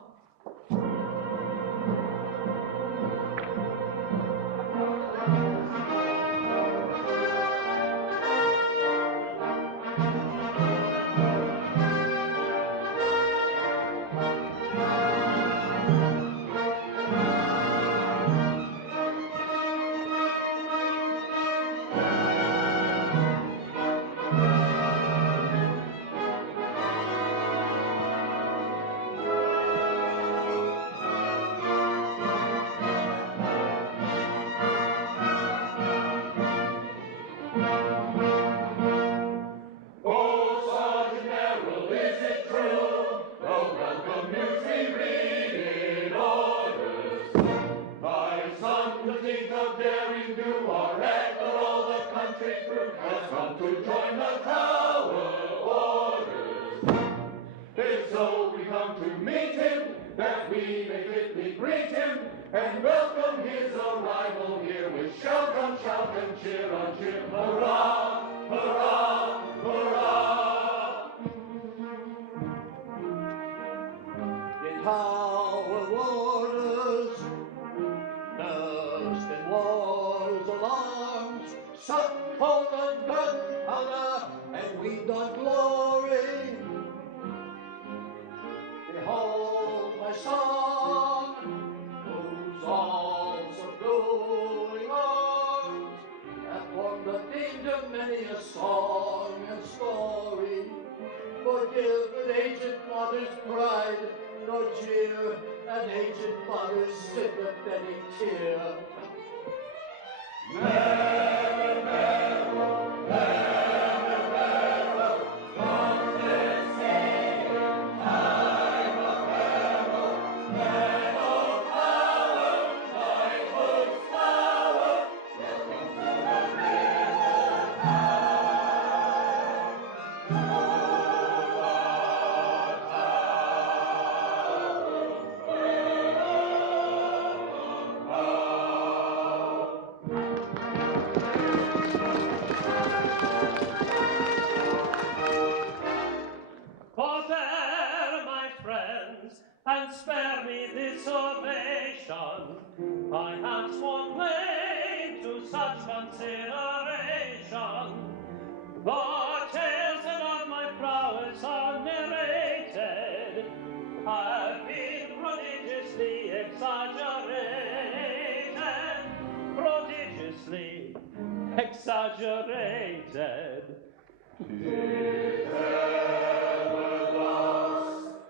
And welcome his arrival here with shout on shout and cheer on cheer. Hurrah, hurrah, hurrah! In tower waters, nursed in war's alarms, suck cold and gunpowder, and weed on glory. Behold my son, all subduing arms, have formed the theme of many a song and story. Forgive an aged mother's pride, nor cheer an aged mother's sympathetic tear. Merrill, Merrill, I have sworn claim to such consideration. The tales that of my prowess are narrated have been prodigiously exaggerated. Prodigiously exaggerated.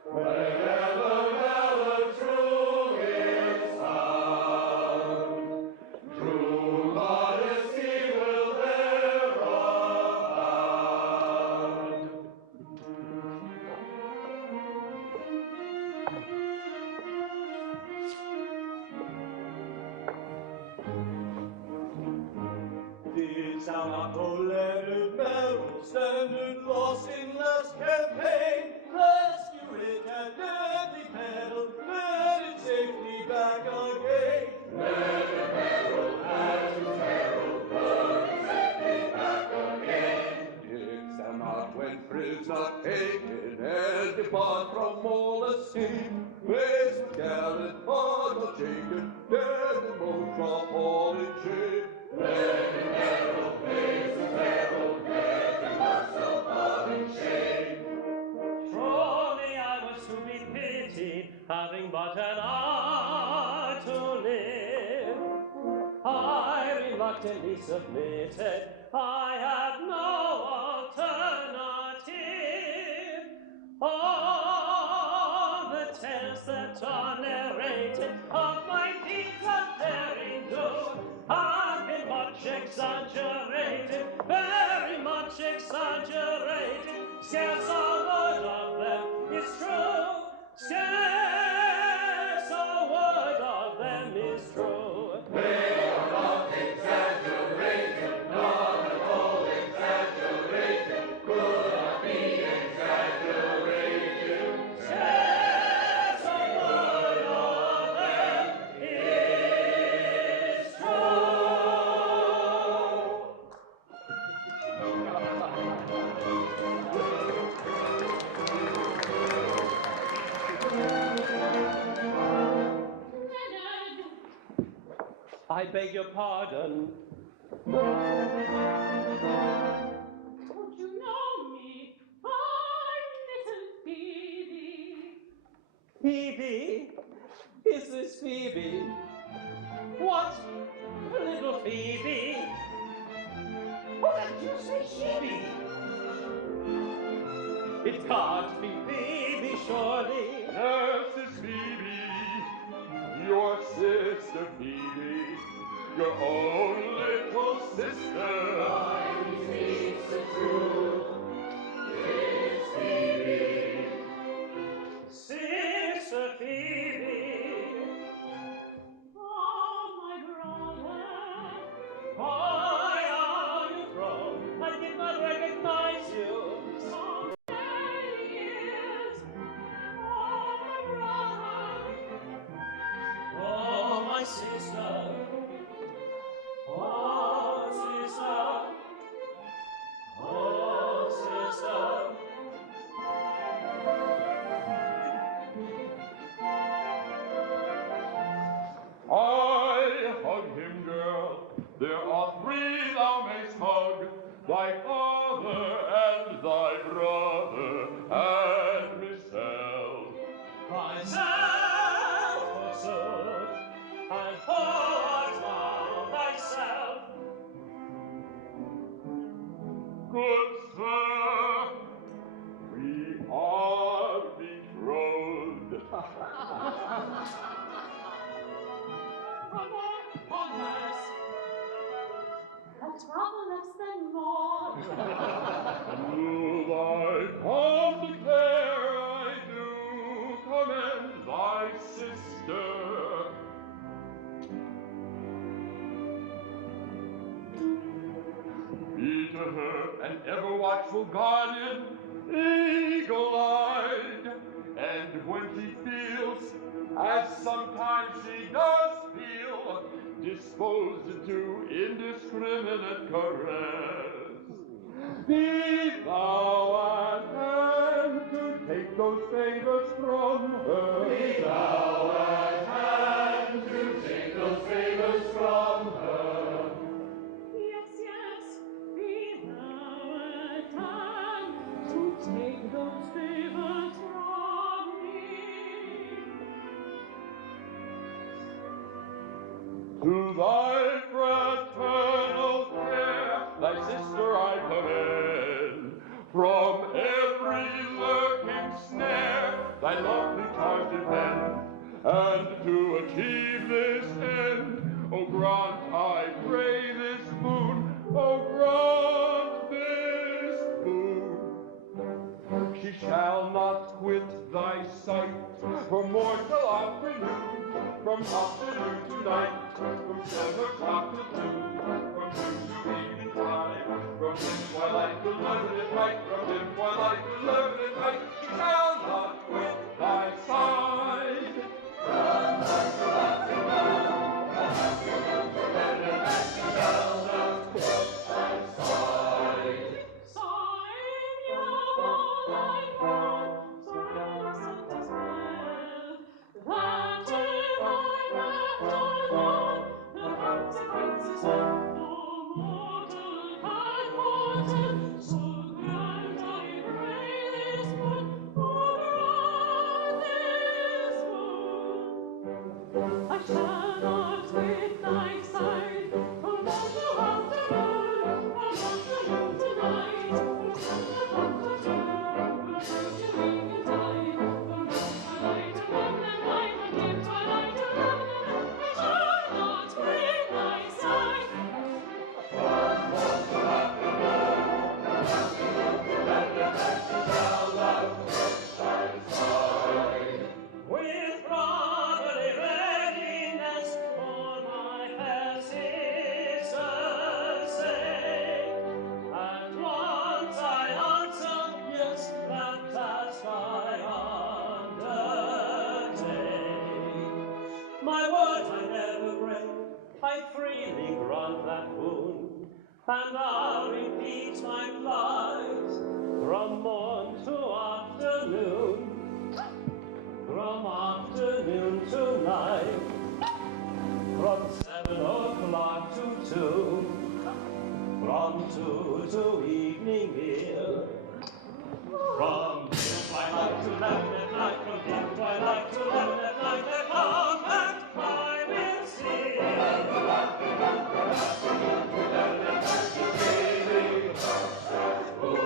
Wherever valor true is found, true modesty will there abound. Didst thou not, O Leonard, Merrill, standard lost in last campaign? Rescue it at every peril, let it safely back again. Leonard, Merrill, at his peril, let it safely back again. Didst thou not, when prisoner taken, and depart from all escape, raise with gallant heart unshaken, dead and most drop all in shame? Leonard, Merrill, face his peril, dead and most all in shame. Truly I was to be pitied, having but an hour to live. I reluctantly submitted, I had no alternative. All the tales that are narrated of my deeds of daring do have been much exaggerated, very much exaggerated. Scarce a word of them is true. Scarce a word of them is true. They are not exaggerated, not at all exaggerated, could not be exaggerated. Scarce a word of them is true. I beg your pardon. Don't you know me? I'm little Phoebe. Phoebe? Is this Phoebe? What? Little Phoebe? Oh, did you say Phoebe? It can't be Phoebe, surely. Yes, it's Phoebe, your sister Phoebe, your own little sister. He speaks the truth, it's Phoebe. Sister Phoebe. Oh, my brother. Why are you grown? I did not recognize you. So many years. Oh, my brother. Oh, my sister. Oh, sister. Oh, sister. I hug him, girl. There are three thou mayst hug, thy father and thy brother and myself. Myself, forsooth, and who art thou thyself? Good sir, we are betrothed. Commerce. That's rather less than more. Do thy palm declare I do commend thy sister? Be to her an ever watchful guardian, eagle-eyed, and when she feels, as sometimes she does feel, disposed to indiscriminate caress, be thou at hand to take those favors from her. Be thou at hand to take those favors To thy fraternal care, thy sister I commend. From every lurking snare, thy lovely charms defend. And to achieve this end, O grant, I pray, this boon. O grant this boon. She shall not quit thy sight from morn till afternoon, from afternoon to night, from 7 o'clock till 2, from 2 to evening time, from twilight to 11 at night, from twilight to 11 at night. She shall not quit thy side. From morn till afternoon, from afternoon to 11 at night, she shall not quit thy side. Sign thou thy God, so innocent as well, that if I left alone, the consequences no mortal can foretell. So grant, I pray, this boon, grant this boon. I shall not quit thy side, from morn till afternoon, from afternoon to night, from 7 o'clock to 2, from 2 to evening time, from twilight to 1 at night, from dim twilight to 11 at night. I shall not quit thy side. From morn till afternoon, from afternoon to 11 at night, she shall not quit thy side. With brotherly readiness for my fair sister's sake, at once I answer, yes, that task I undertake. My word I never break, I freely grant that boon, and I'll repeat my plight from morn to afternoon, from afternoon to night, from 7 o'clock to 2, from 2 to evening meal, from dim twilight to 11 at night, from dim twilight to 11 at night, the compact I will see. From afternoon to 11 at night, she freely grants that boon.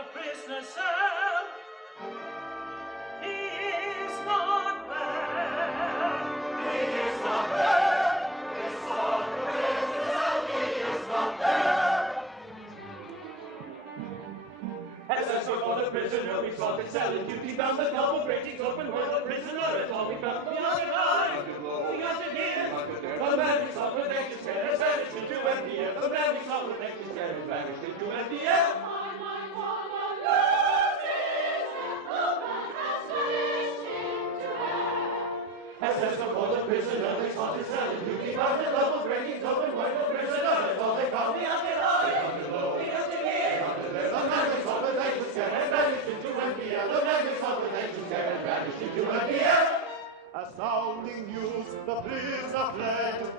the prisoner's cell. He is not there. He is not there. This on the prisoner's cell. He is not there. As I sought for the prisoner, we saw the cell in duty bound. The double gratings open were the prisoner. It's all we found beyond the eye, beyond the here. The man we sought with anxious care has vanished into empty air. The man we sought with anxious care has vanished into empty air. As I sought for the prisoner, they saw his cell in duty bound. The double gratings open were the prisoner. It's all they found beyond the eye, beyond the here. The man we sought with anxious care has vanished into empty air. The man we sought with anxious care has vanished into empty air. Astounding news, the prisoner fled.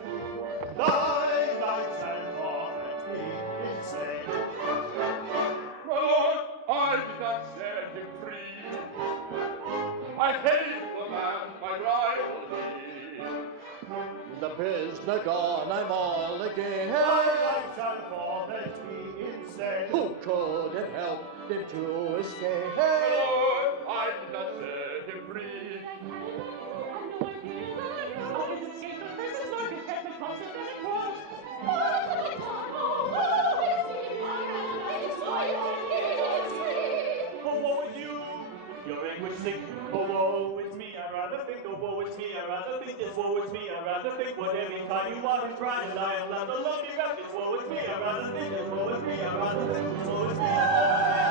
Died by self-harm and insane. My lord, I did not set him free. I hate the man, my rival. The prisoner gone, I'm all again. Died by self-harm and insane. Who could have helped him to escape? My lord, I did not set him free. Oh, woe is you, your anguish sick. Oh, woe is me, I rather think. Oh, woe is me, I rather think. This woe is me, I rather think. What every time you are is right, and I am left alone bereft. This woe is me, I rather think. This woe is me, I rather think. This woe is me, I rather think.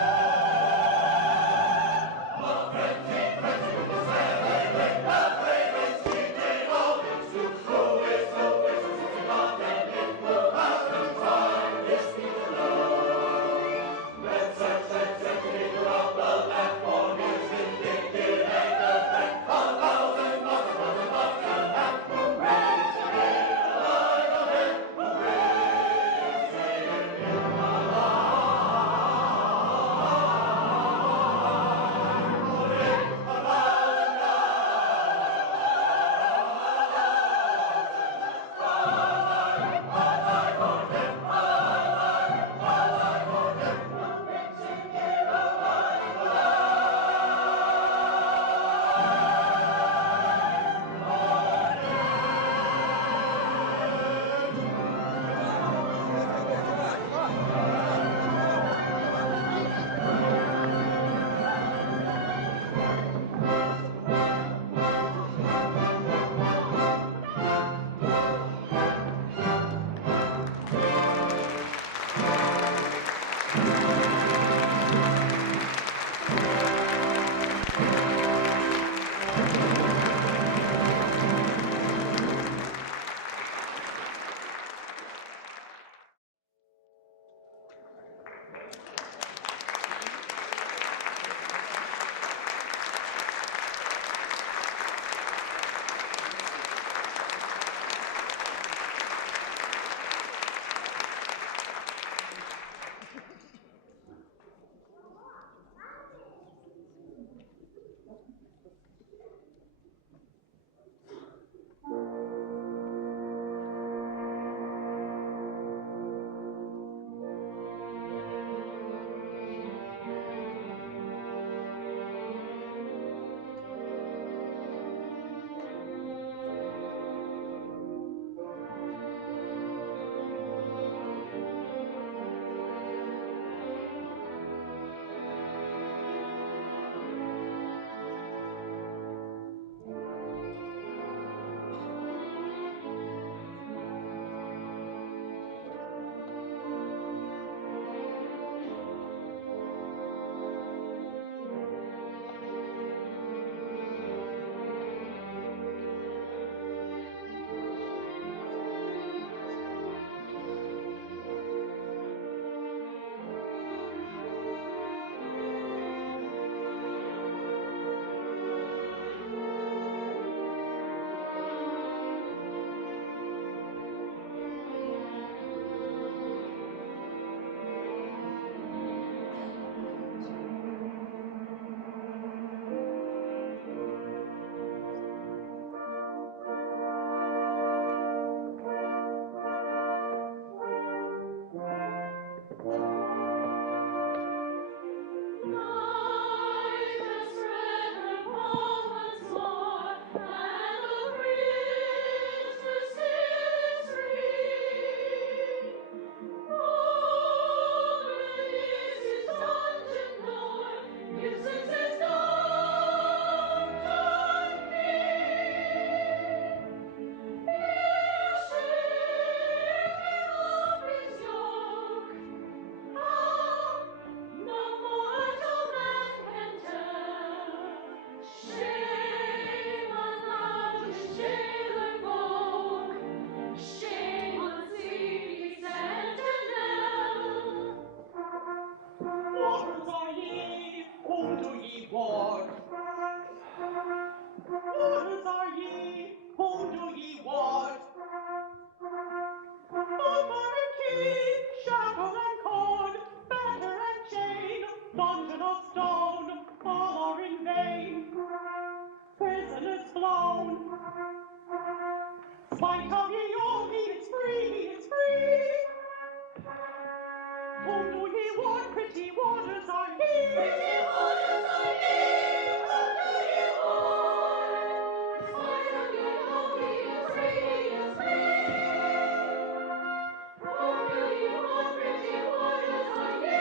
Why come ye all me? It's free, it's free. Oh, do ye want pretty waters are ye? Pretty waters are ye. Oh, do ye want? Why come ye all me? It's free, it's free. Oh, do ye want pretty waters are ye?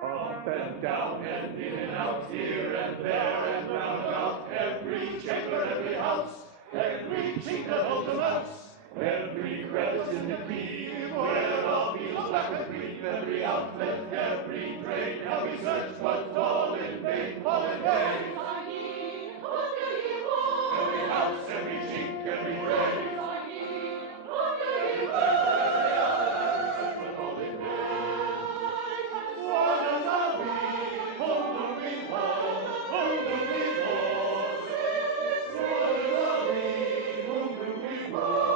Up and down and in and out, here and there and round about, every chamber, every house, every chink that holds a mouse, every crevice in the cream, where all meals black and green, every outlet, every drain, how we search, but all in vain, all in vain. What do ye want? Every house, every chink, every grave, What do ye want? but all in vain. One are we, whom do we want, whom do we want? One are we, whom do we want?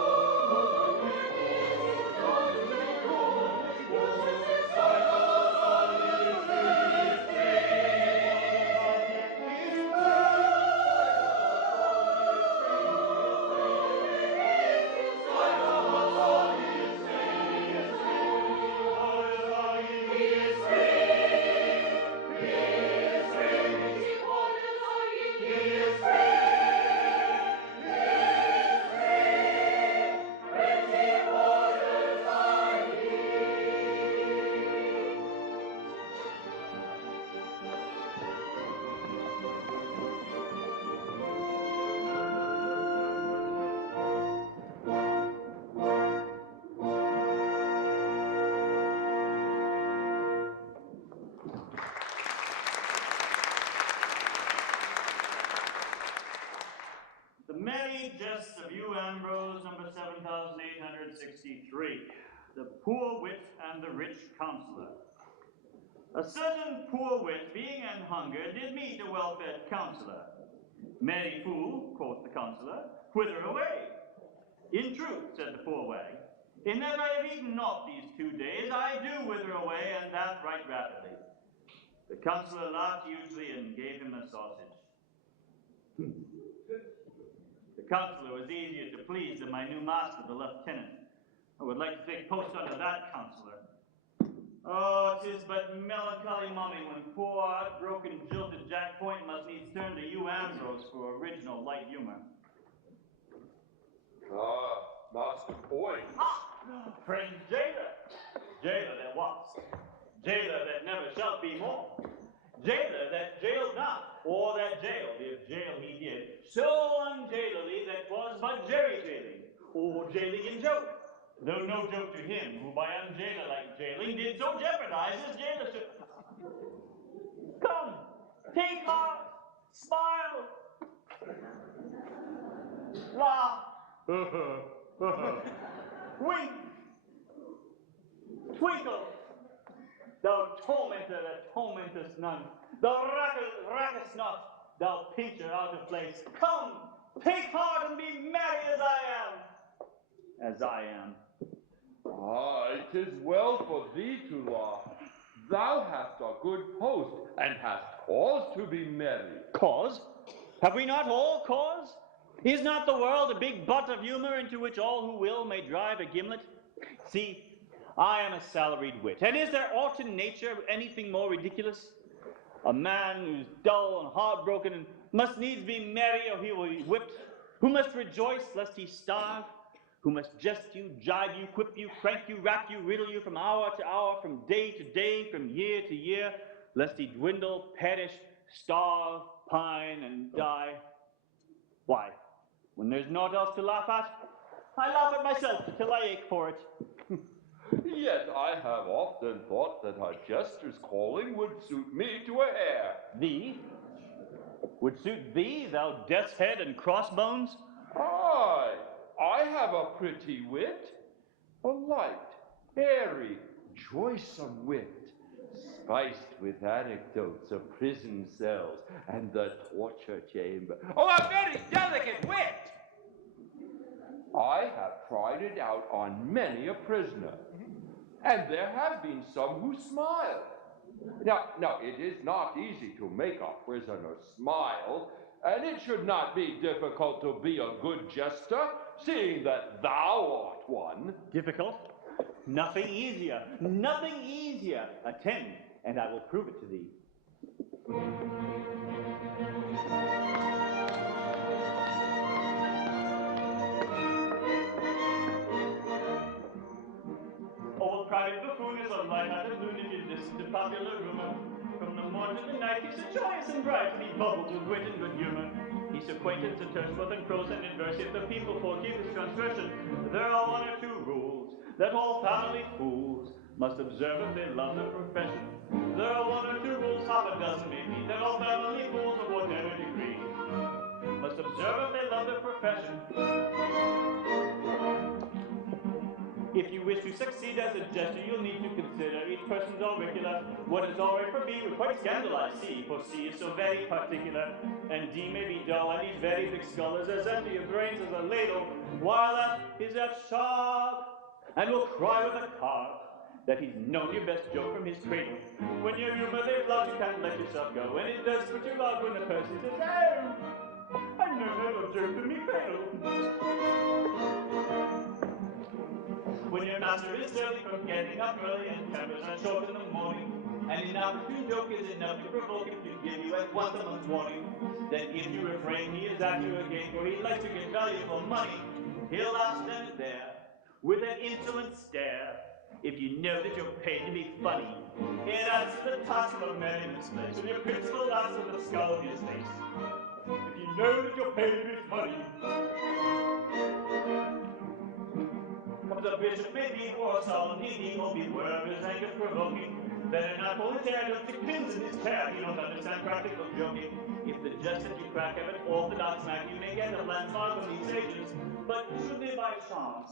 The Merry Jests of Hugh Ambrose, number 7863. The Poor Wit and the Rich Counselor. A certain poor wit, being an hunger, did meet a well-fed counselor. Merry fool, quoth the counselor, whither away? In truth, said the poor wag, in that I have eaten naught these 2 days, I do wither away, and that right rapidly. The counselor laughed hugely and gave him a sausage. The counselor was easier to please than my new master, the lieutenant. I would like to take post under that counselor. Oh, 'tis but melancholy mummy when poor, heartbroken, jilted Jack Point must needs turn to Hugh Ambrose for original light humor. Ah, Master Point. Friend jailer, jailer that was, jailer that never shall be more, jailer that jailed not, or that jailed, if jail he did, so unjailily that 'twas but jerry jailing, or jailing in joke, though no joke to him who by unjailer like jailing did so jeopardize his jailership. Come, take heart, smile, laugh, wink, twinkle, thou tormentor that tormentest none, thou rackest not, thou pincher out of place. Come, take heart and be merry as I am. As I am. Ah, 'tis well for thee to laugh. Thou hast a good post, and hast cause to be merry. Cause? Have we not all cause? Is not the world a big butt of humor into which all who will may drive a gimlet? See, I am a salaried wit, and is there aught in nature anything more ridiculous? A man who's dull and heartbroken and must needs be merry or he will be whipped, who must rejoice lest he starve, who must jest you, jibe you, quip you, crank you, rap you, riddle you from hour to hour, from day to day, from year to year, lest he dwindle, perish, starve, pine, and die. Why, when there's naught else to laugh at, I laugh at myself till I ache for it. Yet I have often thought that a jester's calling would suit me to a hair. Thee? Would suit thee, thou death's head and crossbones? Aye, I have a pretty wit, a light, airy, joysome wit, spiced with anecdotes of prison cells and the torture chamber. Oh, a very delicate wit! I have tried it out on many a prisoner, and there have been some who smiled. Now, it is not easy to make a prisoner smile, and it should not be difficult to be a good jester, seeing that thou art one. Difficult? Nothing easier, nothing easier. Attend, and I will prove it to thee. Old private buffoon is a light-hearted lunatic, listen to popular rumor. From the morn to the night, he's so joyous and bright, and he bubbles with wit and good humor. He's acquaintance and turns both in prose and in verse. If the people forgive his transgression, there are one or two rules that all family fools must observe if they love their profession. There are one or two rules, half a dozen maybe, that all family fools of whatever degree must observe if they love their profession. If you wish to succeed as a jester, you'll need to consider each person's auricular. What is all right for B would quite scandalize C, for C is so very particular. And D may be dull, and his very big skull is as empty of brains as a ladle, while F is F sharp, and will cry with a carp that he's known your best joke from his cradle. When your humor they flout, you can't let yourself go, and it does put you out when the person says, "Oh, I never observed to me fatal." When your master is early from getting up early and tempers are short in the morning, and an opportune joke is enough to provoke him to give you at once a month's warning, then if you refrain, he is at you again, for he likes to get value for money. He'll ask then and there, with an insolent stare, if you know that you're paid to be funny. It adds to the task of a man in this place, when your principal laughs with the skull of his face. If you know that you're paid to be funny. Comes a bishop, maybe, or a solemn deity, or beware of his anger provoking. Better not pull his hair, don't stick pins in his chair, you don't understand practical joking. If the jest that you crack have an orthodox man, you may get a landmark from these sages, but should they by chance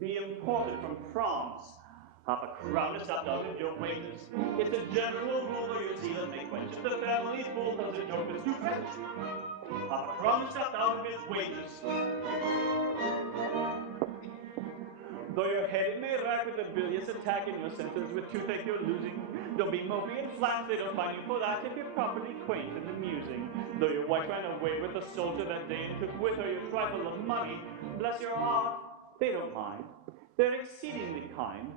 be imported from France, half a crown is stopped out of your wages. It's a general rule, though your zeal may quench, if the family fool does a joke that's too French, half a crown is stopped out of his wages. Though your head may rack with a bilious attack and your senses with toothache you're losing, don't be mopey and flat, they don't find you for that if you're properly quaint and amusing. Though your wife ran away with a soldier that day and took with her your trifle of money, bless your heart, they don't mind. They're exceedingly kind.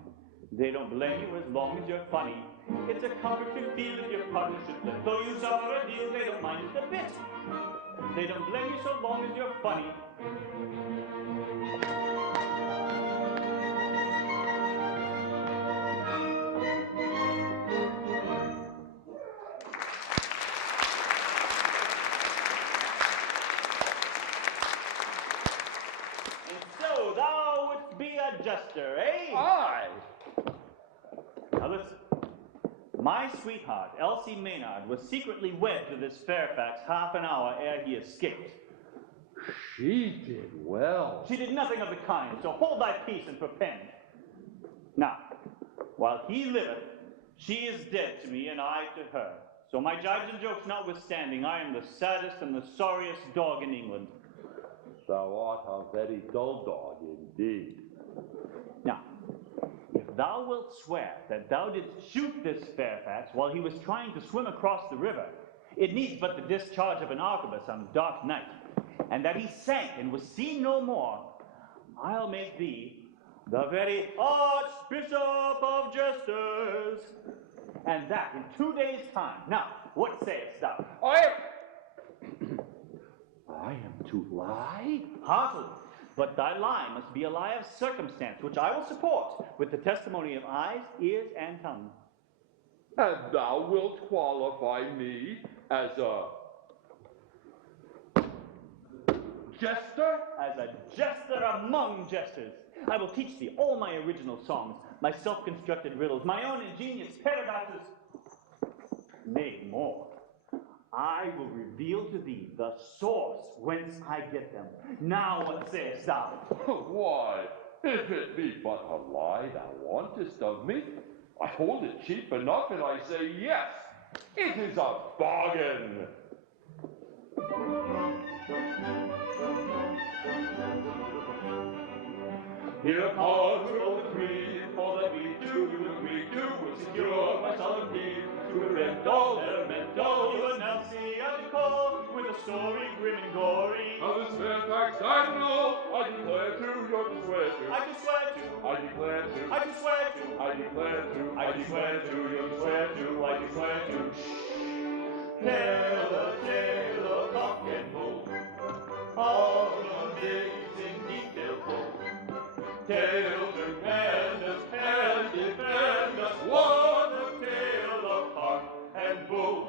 They don't blame you as long as you're funny. It's a comfort to feel that your partner should live. Though you suffer a deal, they don't mind it a bit. They don't blame you so long as you're funny. Jester, eh? Aye. Now listen. My sweetheart, Elsie Maynard, was secretly wed to this Fairfax half an hour ere he escaped. She did well. She did nothing of the kind, so hold thy peace and perpend. Now, while he liveth, she is dead to me and I to her. So my jibes and jokes notwithstanding, I am the saddest and the sorriest dog in England. Thou art a very dull dog indeed. Now, if thou wilt swear that thou didst shoot this Fairfax while he was trying to swim across the river, it needs but the discharge of an arquebus on a dark night, and that he sank and was seen no more, I'll make thee the very Archbishop of Jesters, and that in 2 days' time. Now, what sayest thou? I am to lie? Heartily. But thy lie must be a lie of circumstance, which I will support with the testimony of eyes, ears, and tongue. And thou wilt qualify me as a jester? As a jester among jesters. I will teach thee all my original songs, my self-constructed riddles, my own ingenious paradoxes. Nay, more. I will reveal to thee the source whence I get them. Now what sayest thou? Why, if it be but a lie thou wantest of me, I hold it cheap enough and I say yes. It is a bargain. Hereupon we both agree, all that we do agree to will secure by solemn deed to prevent all their mental. You and Elsie, I call with a story grim and gory. Now this Fairfax, I know, I declare to, you're to swear to. I do swear to, I declare to, I do swear to, I declare to, I do swear to, you swear to, I do swear to. Tell a cock and bull, all the days in detail full. Tale to man us and defend us, what a tale of heart and bull.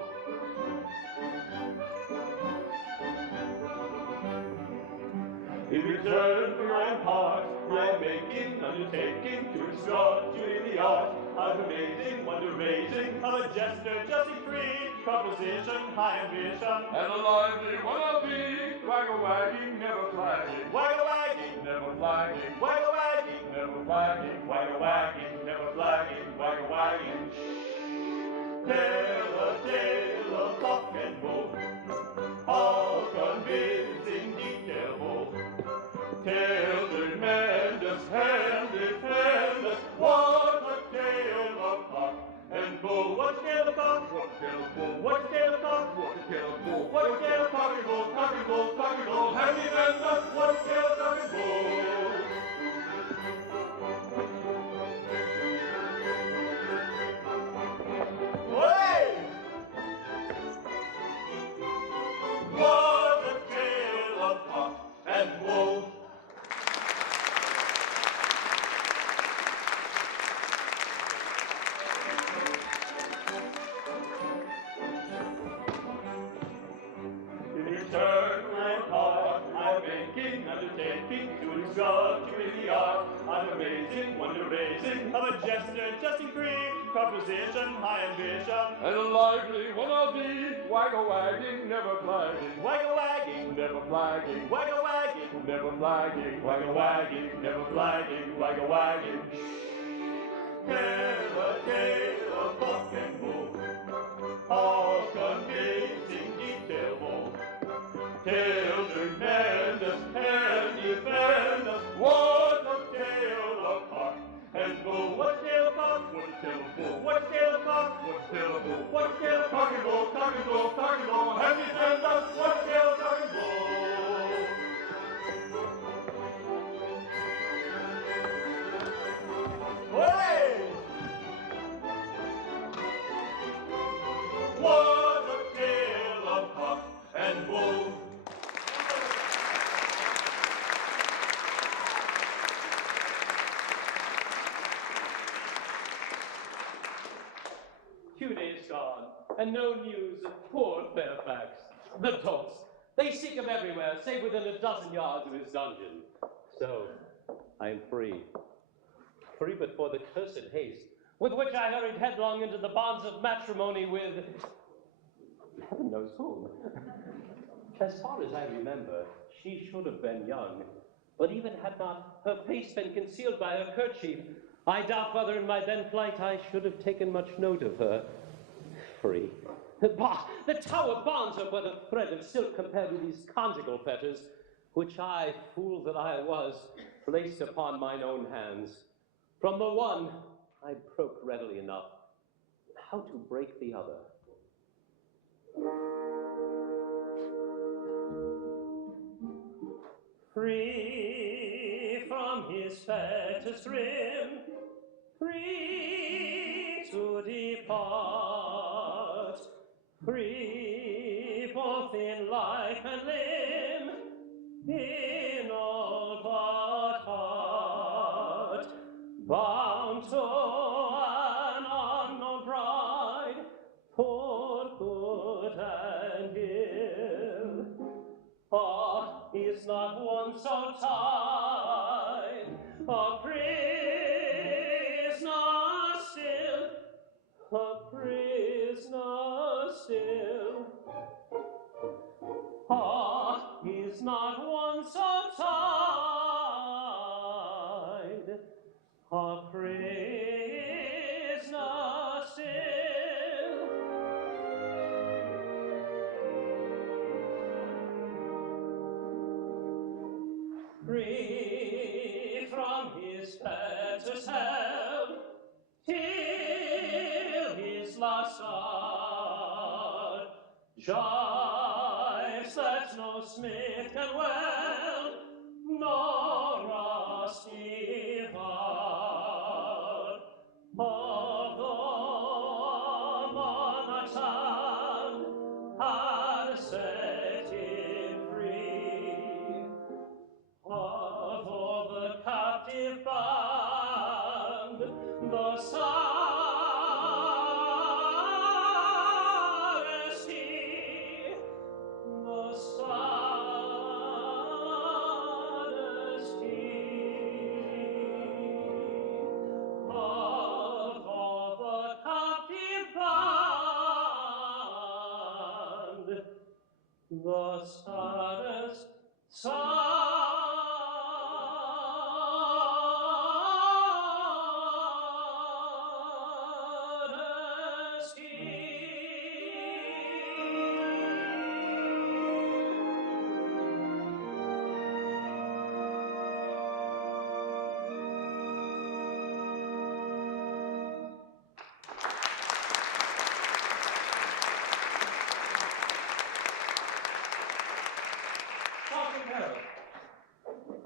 In return for my heart, I'm making undertaking to instruct you in the art of amazing, wonder-raising, of a jester justly free, composition, high ambition, and a lively one I'll be, waggle-wagging, never flagging, waggle-wagging, never flagging, waggle-wagging, never flagging, waggle-wagging, never flagging, waggle-wagging. Tell a tale of cock and bull, all convincing detail full. Tale tremendous and defend us, what a tale of cock and bull. What a tale of cock, what a tale of bull, what a tale of cock, what a tale of bull, what a tale of cock and bull, cock and bull, cock and bull. Have you defend us, what a tale of cock and bull. Hey! What a tale of cock and bull. Turn my heart, I'm making, undertaking to instruct you in the art of amazing, wonder-raising, of a jester just and free, composition, high ambition, and a lively one I'll be, waggle-wagging, never flagging, waggle-wagging, never flagging, waggle-wagging, never flagging, waggle-wagging, never flagging, waggle-wagging. Tell a tale of cock and bull, all convincing detail full. Tale tremendous and defend us, what a tale of cock and bull. What a tale of cock, what a tale of bull, what a tale of cock, what a tale of bull, what a tale of cock and bull, cock and bull, cock and bull. Have you defend us, what a tale of cock and bull. Hey! What a tale of cock and bull. Gone, and no news of poor Fairfax. The dolts, they seek him everywhere, save within a dozen yards of his dungeon. So, I am free. Free but for the cursed haste, with which I hurried headlong into the bonds of matrimony with heaven knows whom. As far as I remember, she should have been young, but even had not her face been concealed by her kerchief, I doubt whether in my then flight I should have taken much note of her. Free. Bah! The tower bonds are but a thread of silk compared with these conjugal fetters, which I, fool that I was, placed upon mine own hands. From the one, I broke readily enough. How to break the other? Free from his fetters grim, free to depart, free both in life and limb, in all but heart, bound to an unknown bride, for good and ill. Ah, is not one so tied, a prisoner still, a prisoner still. Ah, is not one so tied, a prisoner still. Free from his fetters held, till his last hour, joy yes, that no smith can weld, nor rusty hard. Although monarch's hand had set him free, although the captive band the saddest he, the saddest he, although the captive band the saddest, saddest he. Sergeant Harold,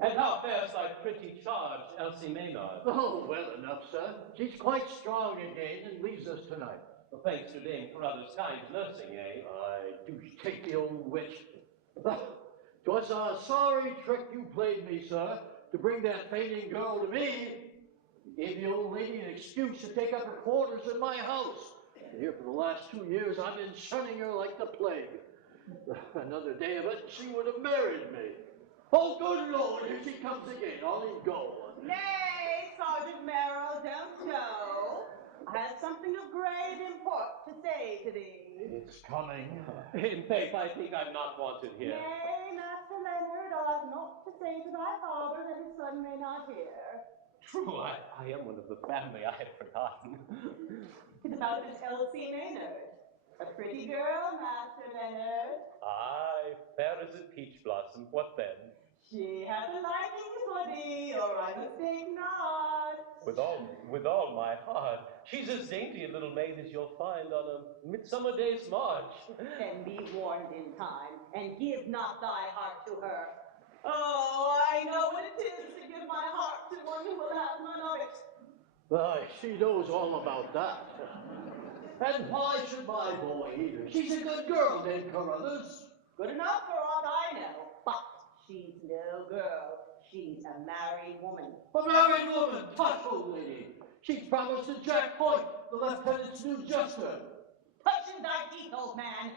and how fares thy pretty charge, Elsie Maynard? Oh, well enough, sir. She's quite strong again and leaves us tonight. Well, thanks to Dame Carruthers' kind nursing, eh? I do take the old witch. 'Twas a sorry trick you played me, sir, to bring that fainting girl to me. You gave the old lady an excuse to take up her quarters in my house. And here for the last 2 years, I've been shunning her like the plague. Another day of it, she would have married me. Oh, good Lord, here she comes again. I'll leave go. Nay, Sergeant Merrill, don't go. I have something of great import to say to thee. It's coming. In faith, I think I'm not wanted here. Nay, Master Leonard, I have naught to say to thy father that his son may not hear. True, I am one of the family. I had forgotten. It's about Miss Elsie Maynard. A pretty girl, Master Leonard. Aye, fair as a peach blossom. What then? She hath a liking for thee, or I mistake not. With all my heart. She's as dainty a little maid as you'll find on a midsummer day's march. Then be warned in time, and give not thy heart to her. Oh, I know what it is to give my heart to one who will have none of it. Why, she knows all about that. And why should my boy either? She's a good girl, Dame Carruthers. Good enough for aught I know, but she's no girl. She's a married woman. A married woman, tush, old lady. She's promised to Jack Point, the lieutenant's new jester. Touching thy teeth, old man.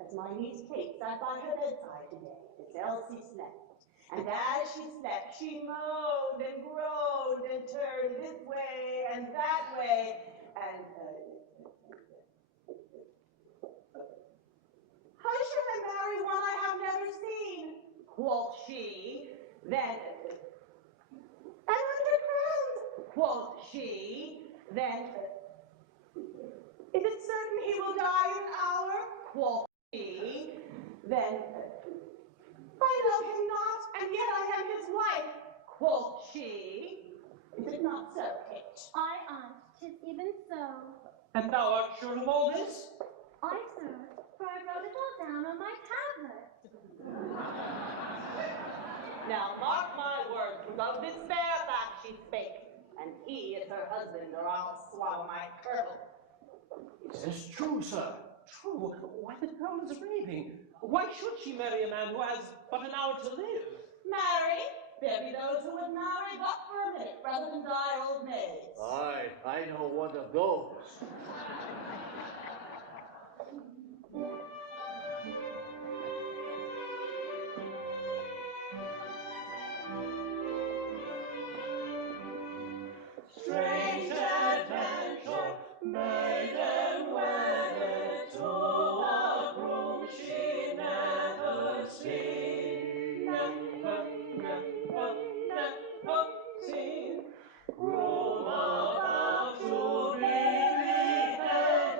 As my niece Kate sat by her bedside today, Miss Elsie slept. And as she slept, she moaned and groaned and turned this way and that way, and how should I marry one I have never seen? Quoth she. Then, 100 crowns, quoth she. Then, is it certain he will die in an hour? Quoth she. Then, I love him not, and yet I am his wife. Quoth she. Is it not so, Kate? Aye, aunt, 'tis even so. And thou art sure of all this? Aye, sir, for I wrote it all down on my tablet. Now mark my words, of this Fairfax she spake, and he is her husband, or I'll swallow my kirtle. Is this true, sir? True? Why, the girl is raving. Why should she marry a man who has but an hour to live? Marry? There be those who would marry but for a minute rather than die old maids. Aye, I know one of those. Strange adventure, maiden wedded to a groom she never seen. Never seen. Groom about to be beheaded.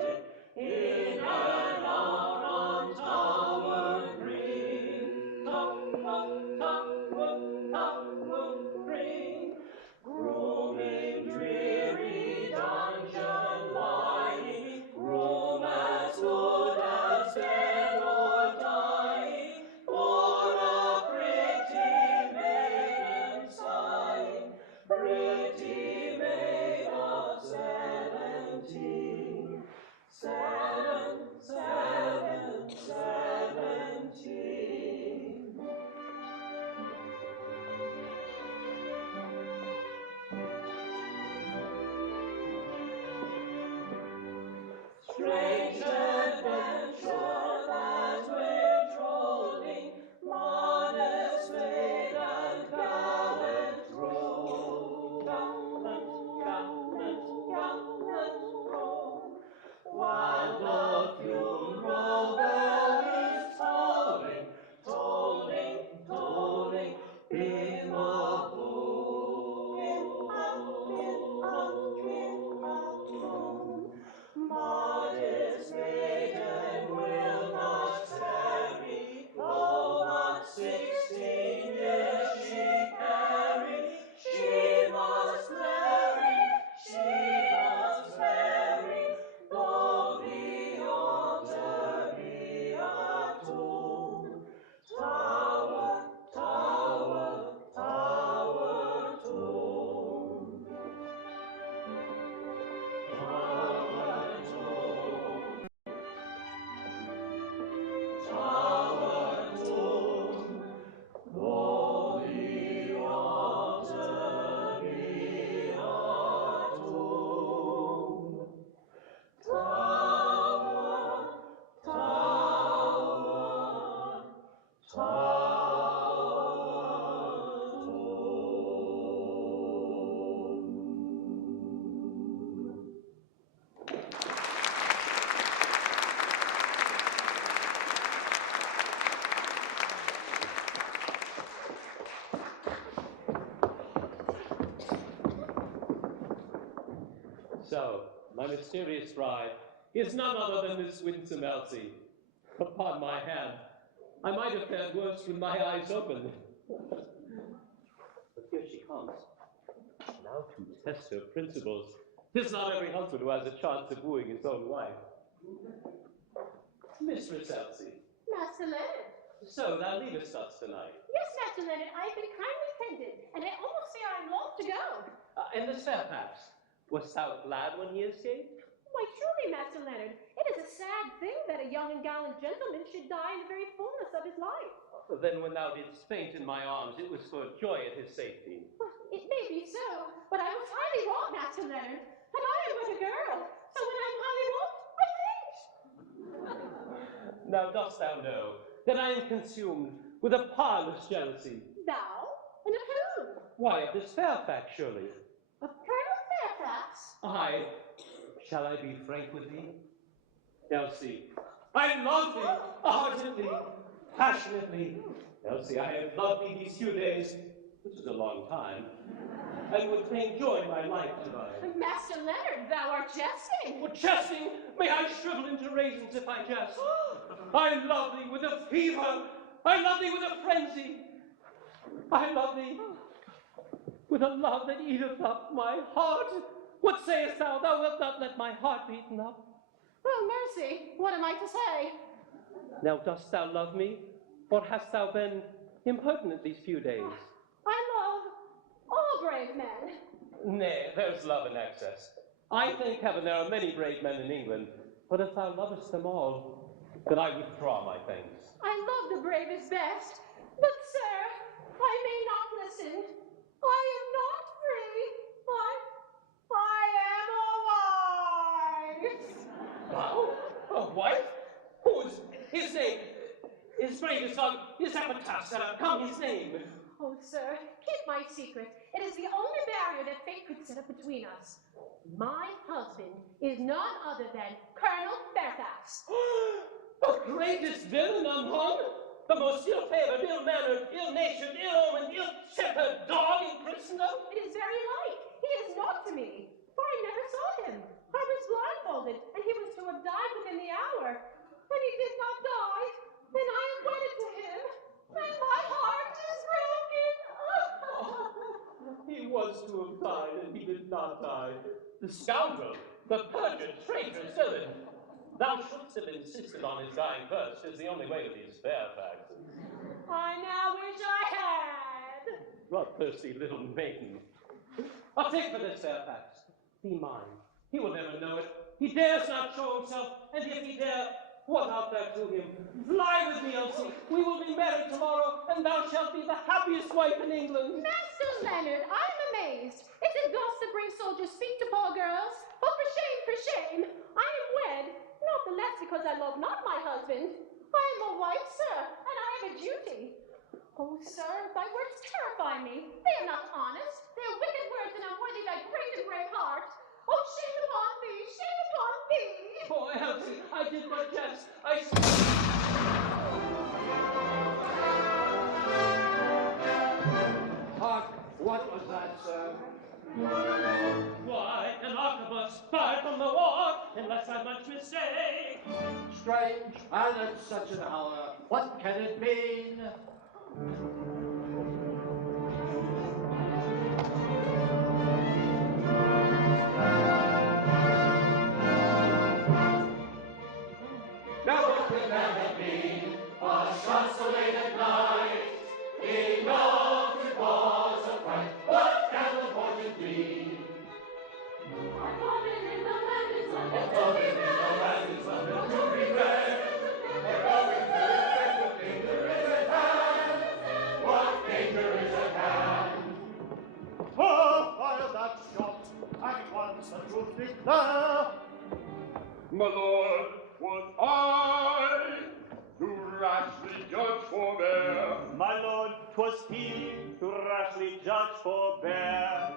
my mysterious bride, is none other than this winsome Elsie. Upon my hand, I might have fared worse with my eyes open. But here she comes. Now to test her principles. 'Tis not every husband who has a chance of wooing his own wife. Mistress Elsie, Master Leonard. so thou leavest us tonight. Yes, Master Leonard, I have been kindly tended, and I almost fear I'm loth to go. And this Fairfax, wast thou glad when he escaped? Why, truly, Master Leonard, it is a sad thing that a young and gallant gentleman should die in the very fullness of his life. Then when thou didst faint in my arms, it was for joy at his safety. Well, it may be so, but I was highly wrought, Master Leonard, and I am but a girl, so when I'm highly wrought, I faint. Now dost thou know that I am consumed with a parlous jealousy? Thou? And of whom? Why, of this Fairfax, surely. Of Colonel Fairfax? I. Shall I be frank with thee? Elsie, I love thee ardently, passionately. Elsie, I have loved thee these few days, which is a long time, and would fain join my life to thine. Master Leonard, thou art jesting. For jesting, may I shrivel into raisins if I jest. I love thee with a fever. I love thee with a frenzy. I love thee with a love that eateth up my heart. What sayest thou? Thou wilt not let my heart be eaten up. Well, mercy, what am I to say? Now dost thou love me, or hast thou been impertinent these few days? I love all brave men. Nay, there's love in excess. I thank heaven there are many brave men in England, but if thou lovest them all, then I withdraw my thanks. I love the bravest best, but sir, I may not listen. I am not free. I am a wife. Thou? A wife? Whose? His name? His bravest son, his epitaph, come his name. Oh, sir, keep my secret. It is the only barrier that fate could set up between us. My husband is none other than Colonel Fairfax. The greatest villain unhung, the most ill-favored, ill-mannered, ill-natured, ill-omened, ill-tempered dog in Christendom. It is very like. He is naught to me, for I never saw him. I was blindfolded, and he was to have died within the hour. When he did not die, then I am wedded to him, and my heart is broken. He was to have died, and he did not die. The scoundrel, the perjured, traitorous villain. Thou shouldst have insisted on his dying first, is the only way with these Fairfaxes. I now wish I had. Bloodthirsty little maiden. I'll take for this, Fairfax. Be mine. He will never know it. He dares not show himself, and if he dare, what art thou to him? Fly with me, Elsie. We will be married tomorrow, and thou shalt be the happiest wife in England. Master Leonard, I am amazed. Is it ghosts that bring soldiers speak to poor girls? Oh, for shame, for shame. I am wed, not the less because I love not my husband. I am a wife, sir, and I have a duty. Oh, sir, thy words terrify me. They are not honest. They are wicked words and unworthy thy great and brave heart. Oh, shame upon thee, shame upon thee. Oh, Elsie, I did but jest. Hark, what was that, sir? Why, an arquebus fired from the war, unless I much mistake. Strange, and at such an hour, what can it mean? Now what can that mean? A shot so late at night, enough to cause a fright. What can the fortune be? Our coming in the land is London to be read. We're going to expect what danger is at hand. What danger is at hand? Oh, fire that shot, at once the truth declare. My lord, was I who rashly judged forbear? My lord, 'twas he who rashly judged forbear.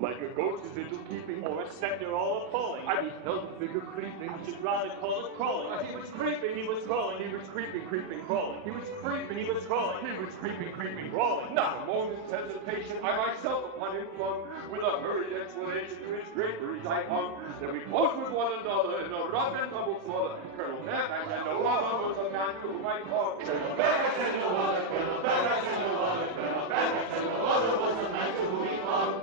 Like a ghost is little keeping. Or a spectre all appalling. I beheld the figure creeping. I should rather call it crawling. He was creeping. He was crawling. He was creeping, creeping, Crawling. He was creeping. He was crawling. He was creeping, creeping, Crawling. Not a moment's hesitation, I myself upon him flung. With a hurried explanation to his draperies I hung. Then we fought with one another in a rough and tumble slaughter. Colonel Fairfax and no other was a man to whom I clung. Colonel Fairfax and no other, Colonel Fairfax and no other, Colonel Fairfax and no other was the man to whom he clung.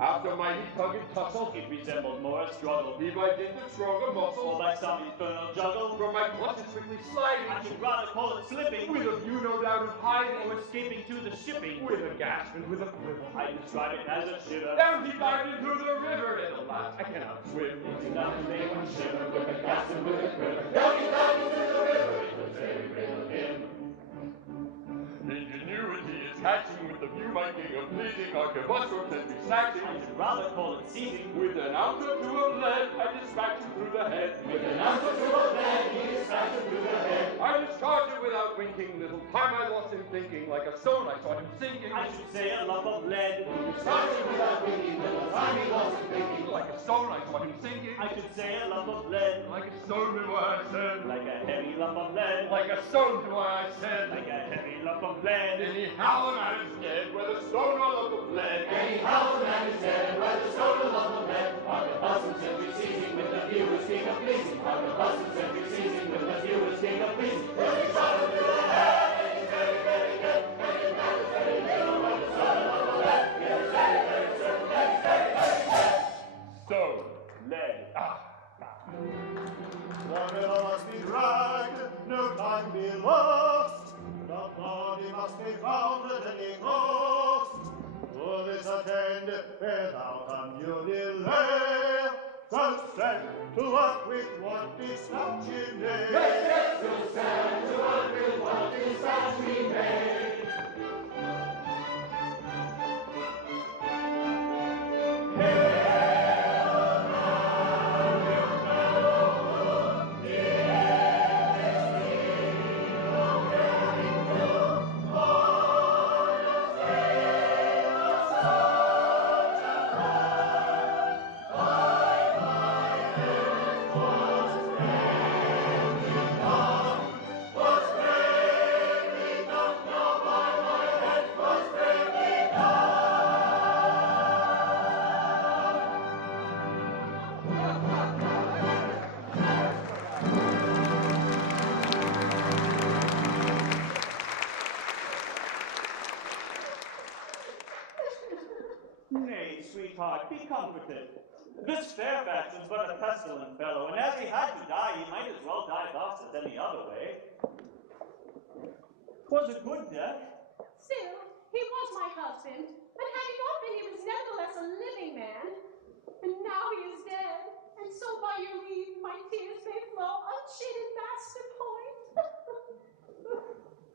After mighty tug and tussle, it resembled more a struggle. Be by dint of stronger muscle, or by some infernal juggle. From my clutches quickly sliding, I should rather call it slipping. With a view, no doubt, of hiding, or escaping to the shipping. With a gasp and with a quiver, I describe it as a shiver. Down he dived into the river, and alas, I cannot swim. It's enough to make one shiver with a gasp and with a quiver. Down he dived into the river, it was very great of him. Ingenuity is hatching with the view making of pleasing arquebusiers and besnatching. I should rather call it seizing. With an ounce or two of lead, I dispatch him through the head. With an ounce or two of lead, he dispatched him through the head. I discharged it without winking. Little time I lost in thinking. Like a stone I saw him sinking. I should say a lump of lead. Discharged it without winking. Little time he lost in thinking. Like a stone I saw him sinking. I should say a lump of lead. Like a stone to what I said. Like a heavy lump of lead. Like a stone to what I said. Like a heavy lump of lead. Anyhow the man is dead, whether stone or lump of lead. Anyhow the man is dead, whether stone or lump of lead. Arquebusiers every seizing with the view is king of pleasing. Arquebusiers every seizing with the view is king of pleasing. When he shot him through the head, and he's very, very dead. And his man is very little, whether stone or lump of lead. He is very, very certain that he's very, very dead. Stone. Lead. The river must be dragged, no time be lost. The body must be found at any cost. To this attend without undue delay. So stand to work with what dispatch ye may. Yes, yes, we'll stand to work with what dispatch we may. Nay, sweetheart, be comforted. This Fairfax is but a pestilent fellow, and as he had to die, he might as well die thus as any other way. 'Twas a good death. Still, he was my husband, and had he not been, he was nevertheless a living man. And now he is dead, and so by your leave, my tears may flow unchidden, Master Point.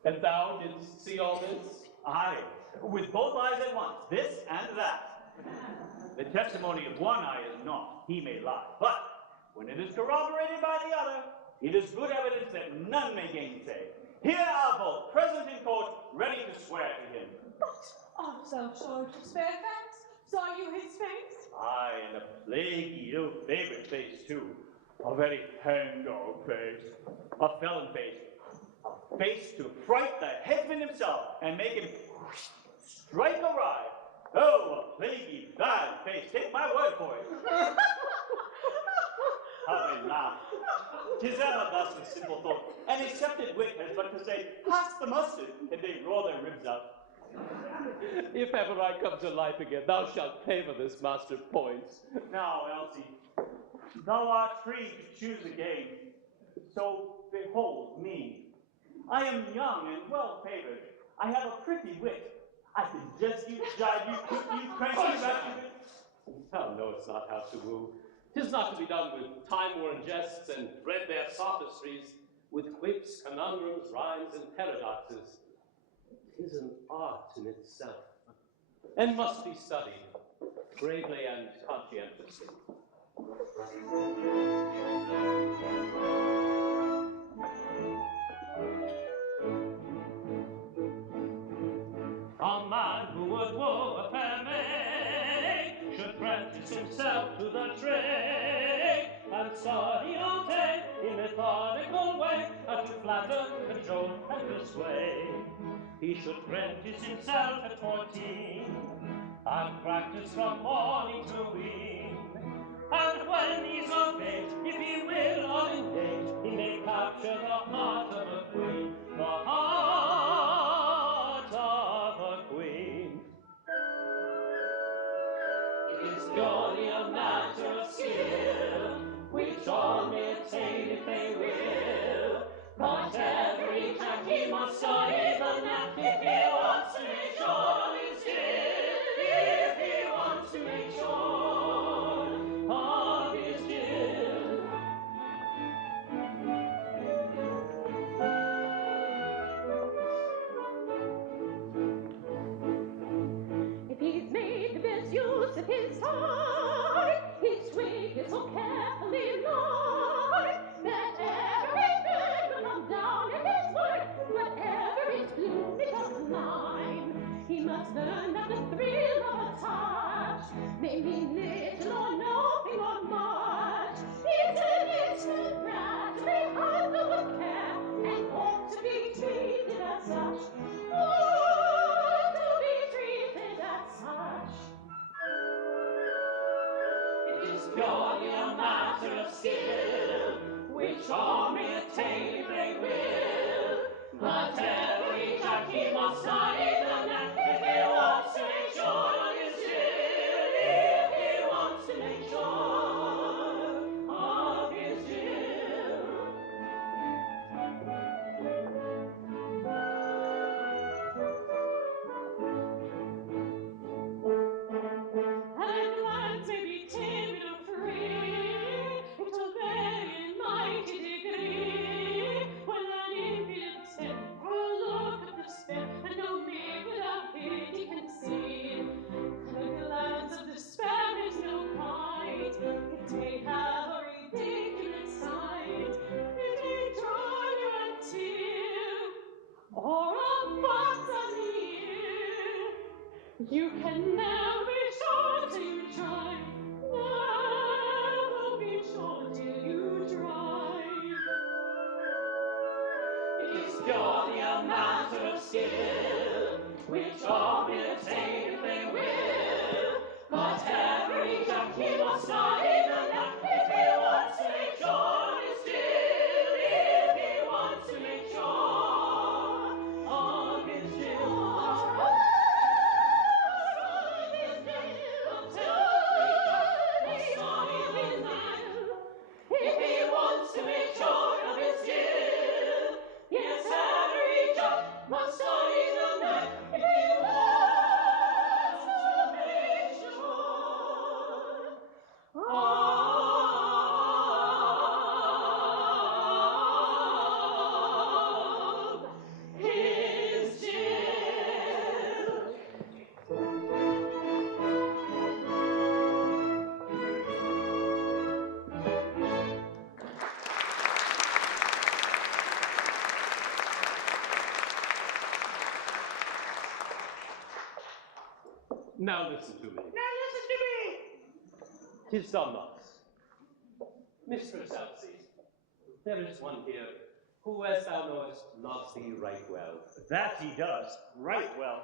And thou didst see all this? Aye, with both eyes at once, this and that. The testimony of one eye is naught, he may lie, but when it is corroborated by the other, it is good evidence that none may gainsay. Here are both present in court, ready to swear to him. But I'm so sure it was Fairfax. Saw you his face? Aye, and a plaguey ill favorite face too. A very hangdog face. A felon face. A face to fright the headsman himself and make him strike awry. Oh, a plaguey bad face. Take my word for it. How they laugh. 'Tis ever thus with simple folk. An accepted wit has but to say, pass the mustard, and they roar their ribs out. If ever I come to life again, thou shalt pay for this, Master Points. Now, Elsie, thou art free to choose again. So behold me. I am young and well favored. I have a pretty wit. I can jest you, jibe you, cook you, crank you, rap you. Thou knowest not how to woo. 'Tis not to be done with time-worn jests and threadbare sophistries, with quips, conundrums, rhymes, and paradoxes. 'Tis an art in itself, and must be studied gravely and conscientiously. A man who would woo a fair maid apprentice himself to the trade, and Soriante in methodical way how to flatter, cajole, and persuade. He should apprentice himself at 14, and practice from morning to evening. And when he's of age, if he will or engage, he may capture the heart of a queen, the heart of a queen. It is purely a matter of skill, which all may attain if they will. But every jack he must study the knack if he wants to make sure of his skill, if he wants to make sure of his skill. If he's made the best use of his time, his wig is so carefully lined that every bird will come down at his word, whatever his bloom it doesn't mind. He must learn that the thrill of a touch may mean little or nothing or much. It's an instant brat to be handled with care and ought to be treated as such. Ought to be treated as such. It is purely a matter of skill, which all may attain if they will. But every jack he must study the knack if he wants to make sure of his skill, if he wants to make sure of his skill. And lads may be timid or free, it will vary in mighty degree, when an impudent step or a look of despair, and no maid without pity can see. The glance of despair is no bite, it may have a ridiculous sight, it may draw you a tear, or a box on the ear. You can never be sure till you try. Never be sure till you try. It is purely a matter of skill, which all may attain if they will. But every jack he must study the knack if he wants to make sure of his skill, if he wants to make sure of his skill. If he wants to make sure of his skill, yes, every jack must study the knack if he wants to make sure of his skill. Now listen to me. Now listen to me! 'Tis some loss. Mistress Elsie, there is one here who, as thou knowest, loves thee right well. That he does, right well.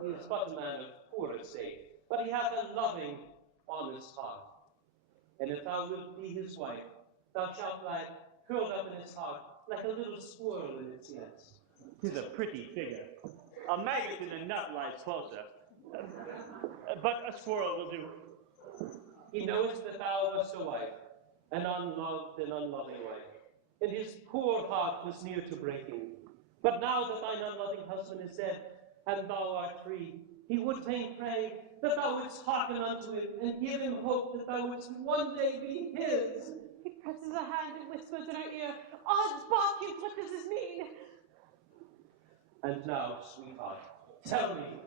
He is but a man of poor estate, but he hath a loving, honest heart. And if thou wilt be his wife, thou shalt lie curled up in his heart like a little squirrel in its nest. 'Tis a pretty figure. A maggot in a nut lies closer. But a squirrel will do. He knows that thou wast a wife, an unloved and unloving wife, and his poor heart was near to breaking. But now that thine unloving husband is dead, and thou art free, he would fain pray that thou wouldst hearken unto him, and give him hope that thou wouldst one day be his. He presses a hand and whispers in her ear, "Odds Barkins, what does this mean?" And now, sweetheart, tell me,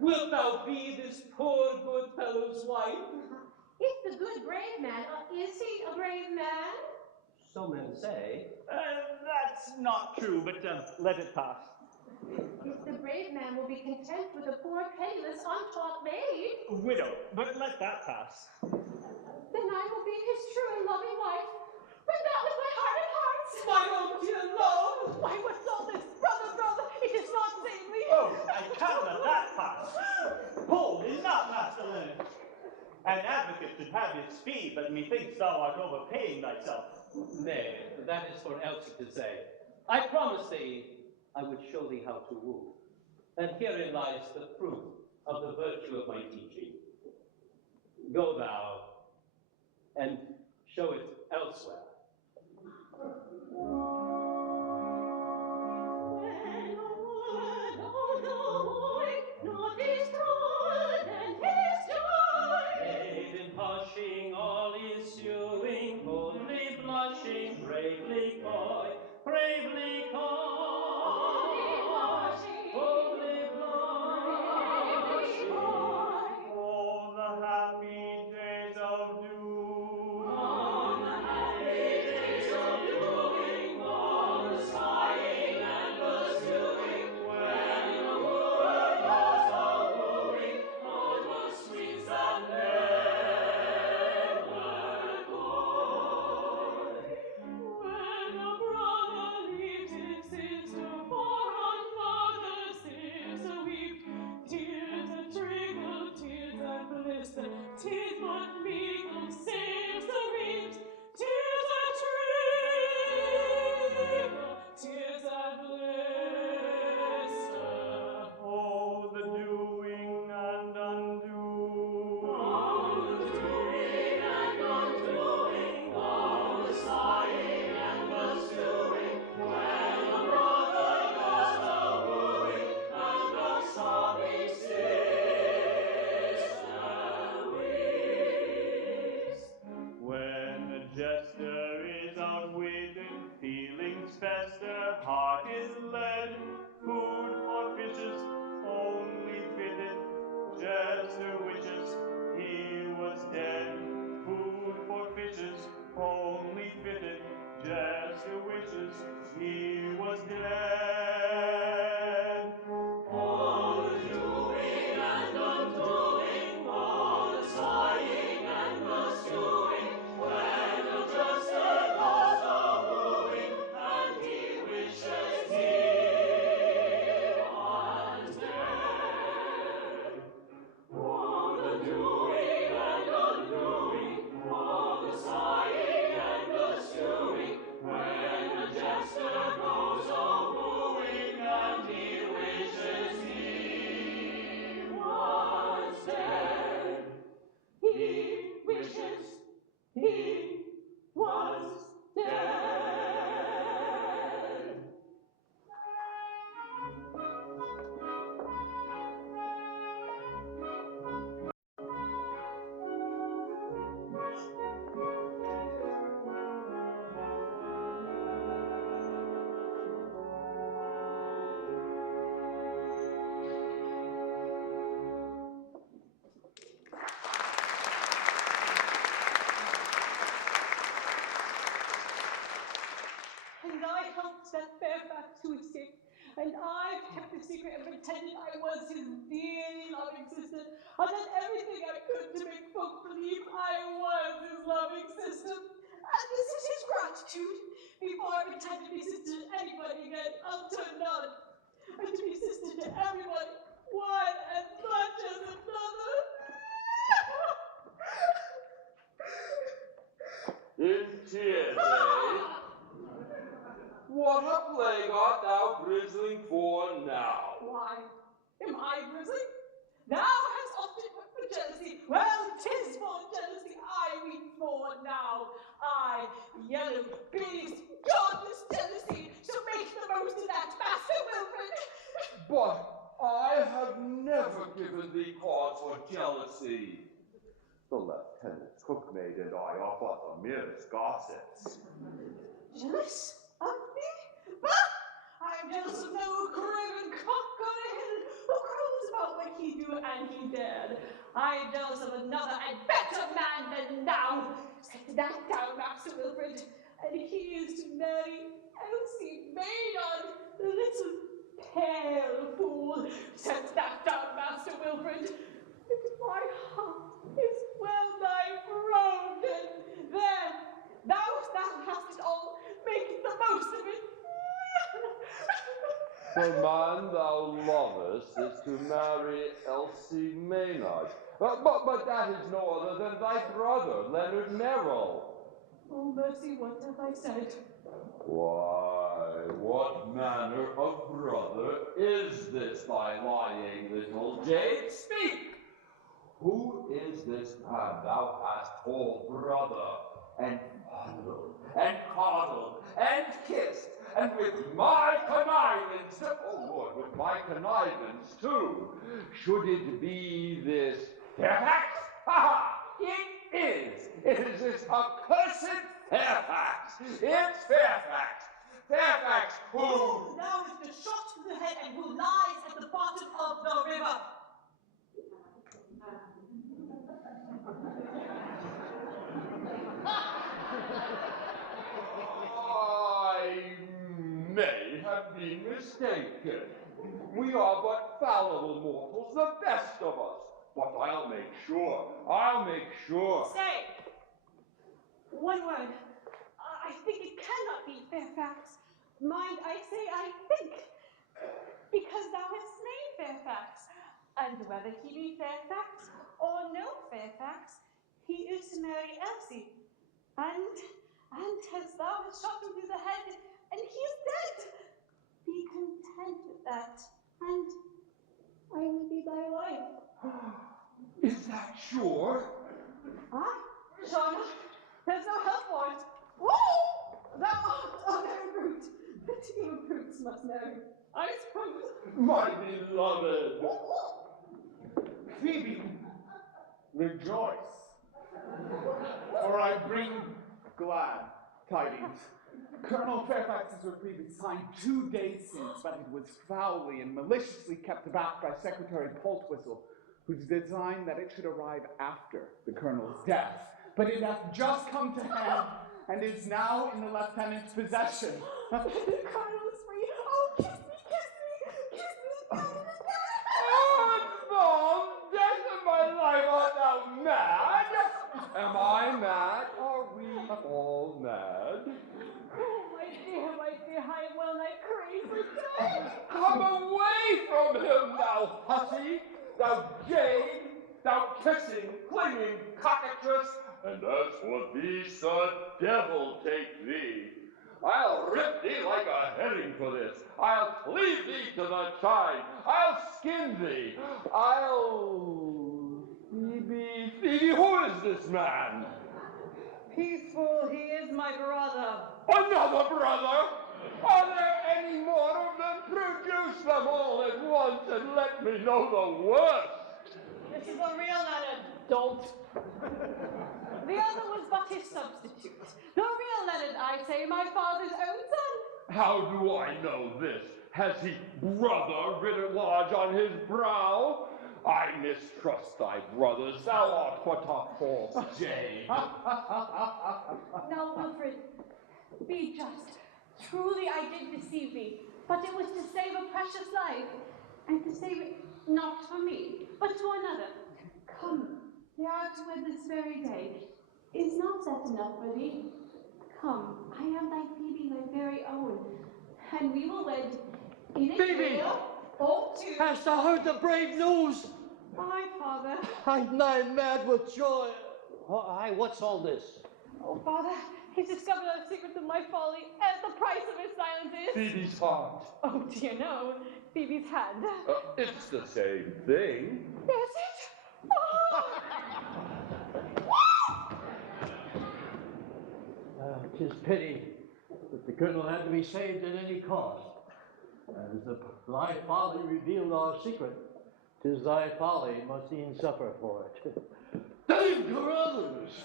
wilt thou be this poor good fellow's wife? It's the good brave man. Is he a brave man? So men say. That's not true, but let it pass. If the brave man will be content with a poor, penniless, untaught maid, Widow, but let that pass. then I will be his true and loving wife. But not with my heart of hearts. My own dear love! Why, what's all this? Brother, it is not seemly. Oh, I can't let that pass. Hold, enough, Master Leonard. An advocate should have his fee, but methinks thou art overpaying thyself. Nay, that is for Elsie to say. I promised thee I would show thee how to woo. And herein lies the proof of the virtue of my teaching. Go thou, and show it elsewhere. Maiden hushing, all is suing, boldly blushing, bravely coy, bravely coy. Boldly blushing. Oh, the happy days of doom. Oh, the happy days of doing, all the sighing and the suing, when the wooer goes a-wooing, oh, the sweets that never cloy. When a brother leaves his sister for another sister weep, tears that trickle, tears that blister, tears but meekle sister weeps, tears that trickle, tears that blister. Oh, the doing and undoing. Oh, the doing and undoing, oh, the sighing and the stewing, when a brother goes a-wooing, and the sobbing sister weeps. When the jester is outwitted, feelings fester, heart is led, food for fishes only fitted, jester wishes he was dead. Food for fishes only fitted, jester wishes he was dead. All the doing and undoing, all the sighing and the stewing, when the jester goes a-wooing, and he wishes he was dead. All the doing and undoing, all the sighing and the stewing, when the jester goes a-wooing, and he wishes he was dead. He wishes he was dead. And I helped that Fairfax to escape. And I've kept the secret and pretended I was his dearly loving sister. I've done everything I could to make folk believe I was his loving sister. And this is his gratitude. Before I pretend to be sister to anybody again, I'll turn none. And to be sister to everybody, one as much as another. In tears, eh? What a plague art thou grizzling for now? Why, am I grizzling? Thou hast often wept for jealousy. Well, 'tis for jealousy I weep for now. I, yellow, beast, godless jealousy, shall make the most of that, Master Wilfred. But I have never given thee cause for jealousy. The lieutenant's cookmaid and I are but the merest gossips. Jealous of me? Bah! I'm jealous of no craven cock on a hill who crows about what he do and he dared. I'm jealous of another and better man than thou. Set that down, Master Wilfred. And he is to marry Elsie Maynard, the little pale fool. Set that down, Master Wilfred. My heart is well nigh broken. There, thou hast it all. Make the most of it. The man thou lovest is to marry Elsie Maynard. But that is no other than thy brother, Leonard Merrill. Oh, mercy, what have I said? Why, what manner of brother is this, thy lying little jade? Speak! Who is this man thou hast called brother, and fondled, and coddled, and kissed, and with my connivance, oh Lord, with my connivance too, should it be this Fairfax? Ha ha! It is! It is this accursed Fairfax! It's Fairfax! Fairfax who... Now is the shot to the head and who lies at the bottom of the river. I may have been mistaken. We are but fallible mortals, the best of us. But I'll make sure. I'll make sure. Say, one word. I think it cannot be Fairfax. Mind, I say I think. Because thou hast slain Fairfax. And whether he be Fairfax or no Fairfax, he is to marry Elsie. And as thou hast shot him through the head, and he is dead. Be content with that, and I will be thy wife. Is that sure? Ah, sure enough. There's no help for it. Woo! Thou art a very brute. But even brutes must marry, I suppose. My beloved. Phoebe, rejoice, for I bring glad tidings. Colonel Fairfax's reprieve is signed 2 days since, but it was foully and maliciously kept back by Secretary Poltwhistle, whose designed that it should arrive after the colonel's death. But it hath just come to hand, and is now in the lieutenant's possession. The colonel is free. Oh, kiss me, kiss me, kiss me, kiss me. Oh, Mom, death of my life, art thou mad? Am I mad? Are we all mad? Oh, my dear, I am well nigh crazy. Come away from him, thou hussy, thou jade, thou kissing, clinging cockatrice, and as for thee, the devil take thee. I'll rip thee like a herring for this. I'll cleave thee to the chine. I'll skin thee. Phoebe, who is this man? Peaceful, he is my brother. Another brother? Are there any more of them? Produce them all at once and let me know the worst. This is a real Leonard, dolt. The other was but his substitute. The real Leonard, I say, my father's own son. How do I know this? Has he brother written large on his brow? I mistrust thy brothers. Thou art but a false jade. Now, Wilfred, be just. Truly I did deceive thee, but it was to save a precious life, and to save it not for me, but to another. Come, they are to wed this very day. Is not that enough for thee? Come, I am thy Phoebe, thy very own, and we will wed in a Phoebe! year or two. Hast thou heard the brave news? Aye, father. I'm nigh mad with joy. Aye, what's all this? Oh, father, he's discovered the secret of my folly, and the price of his silence is... Phoebe's heart. Oh, dear, no. Phoebe's hand. It's the same thing. Is it? Oh! 'Tis pity that the colonel had to be saved at any cost. As thy folly revealed our secret, 'tis thy folly must e'en suffer for it. Dave Carruthers!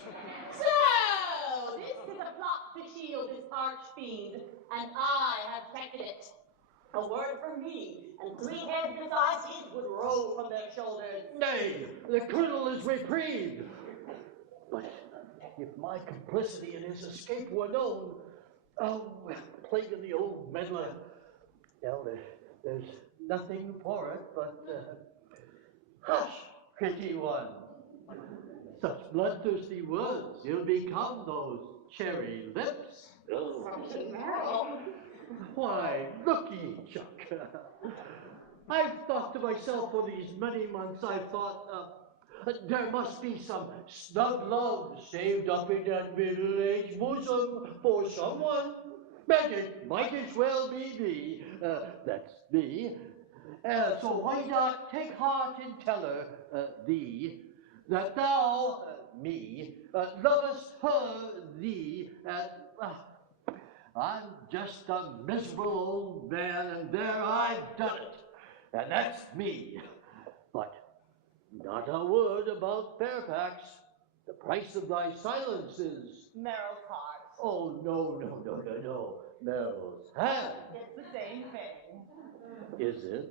So, this is a plot to shield this arch-fiend, and I have detected it. A word from me, and 3 heads besides his would roll from their shoulders. Nay, the colonel is reprieved. But if my complicity in his escape were known, oh, plague of the old meddler. Well, there's nothing for it but, hush, pretty one. Such bloodthirsty words, you'll become those cherry lips. Why, looky, Chuck. I've thought to myself for these many months, I've thought, there must be some snug love saved up in that middle-aged bosom for someone. And it might as well be me. That's me. So why not take heart and tell her, thee, that thou, me, lovest her, thee, and I'm just a miserable old man, and there I've done it. And that's me. But not a word about Fairfax. The price of thy silence is... Meryl's heart. Oh, no. Meryl's hand. It's the same thing. Is it?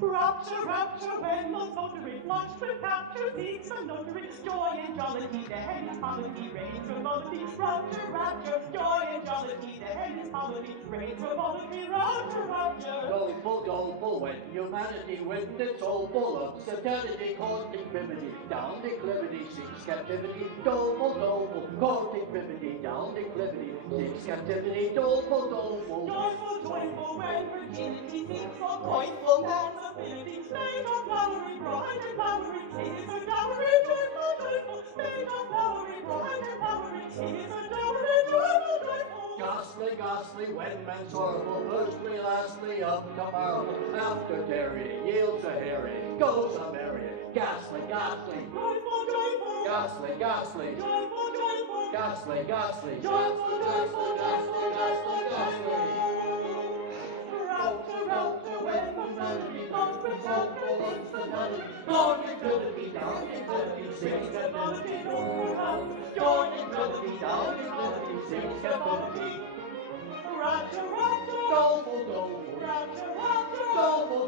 Rapture, rapture, when the votary flushed with capture seeks a notary, joy and jollity, the head is polity, reigns frivolity, rapture, rapture, joy and jollity, the head is polity, reigns frivolity, rapture, rapture. Doleful, when humanity wins its soul full of satellity, courting privity, down declivity, seeks captivity, doleful, courting privity, down declivity, seeks captivity, doleful. Joyful, when virginity seeks a joyful man's ability, made of flowery, bright and flowery, is a dowry, joyful, made of flowery, bright and flowery, is a dowry, joyful. Ghastly, when men sorrowful, firstly, lastly, up to marvel, after tarrying, yields a herring, goes a marrying, ghastly, joyful, ghastly, joyful, ghastly, joyful, rapture, when the melody comes with rapture, it's the melody, down declivity, sings captivity, joy and melody, down declivity, sings captivity. Rapture, doleful, rapture, doleful,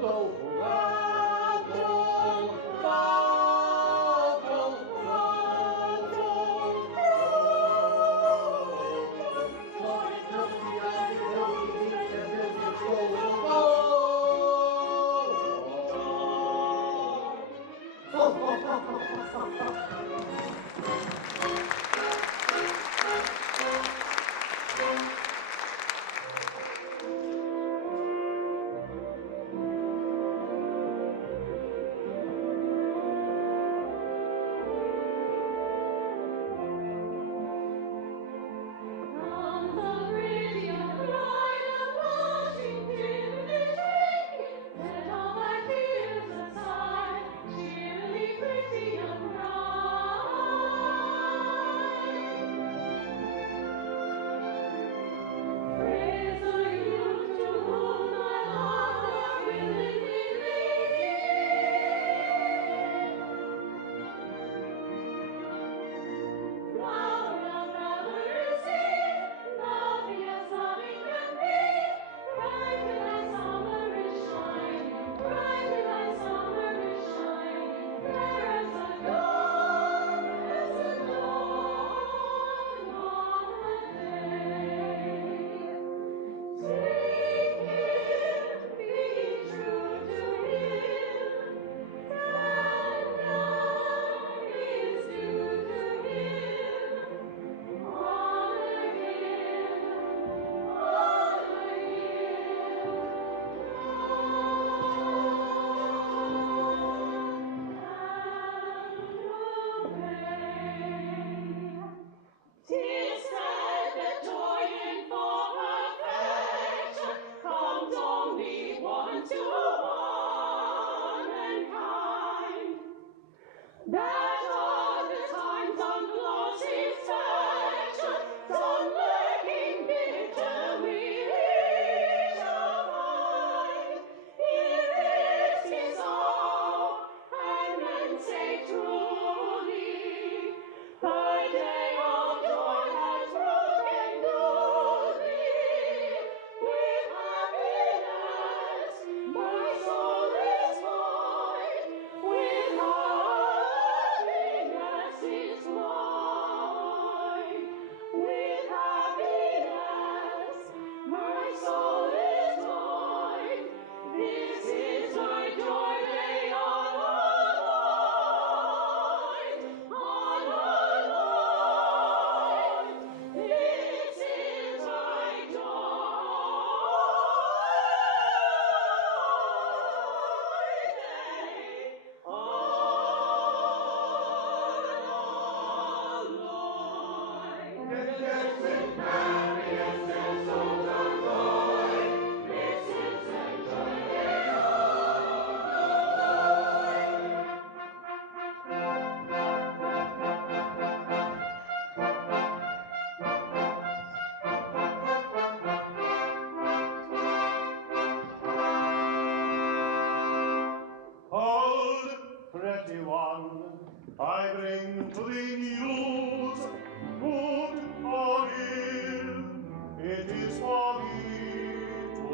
it is for me to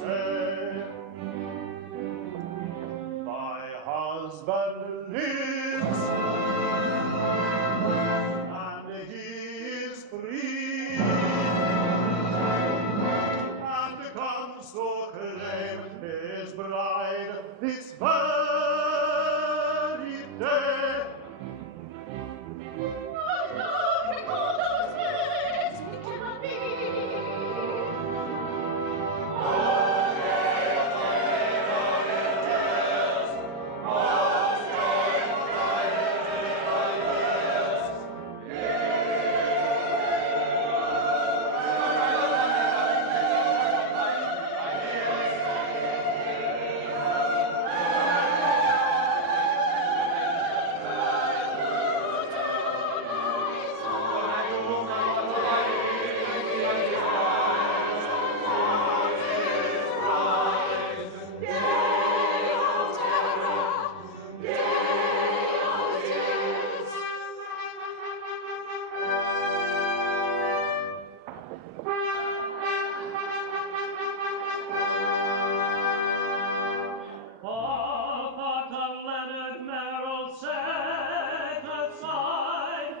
say, my husband lives, and he is free, and comes to claim his bride this very day. Oh, no, recall those days, it cannot be. All thought of Leonard Merrill set aside.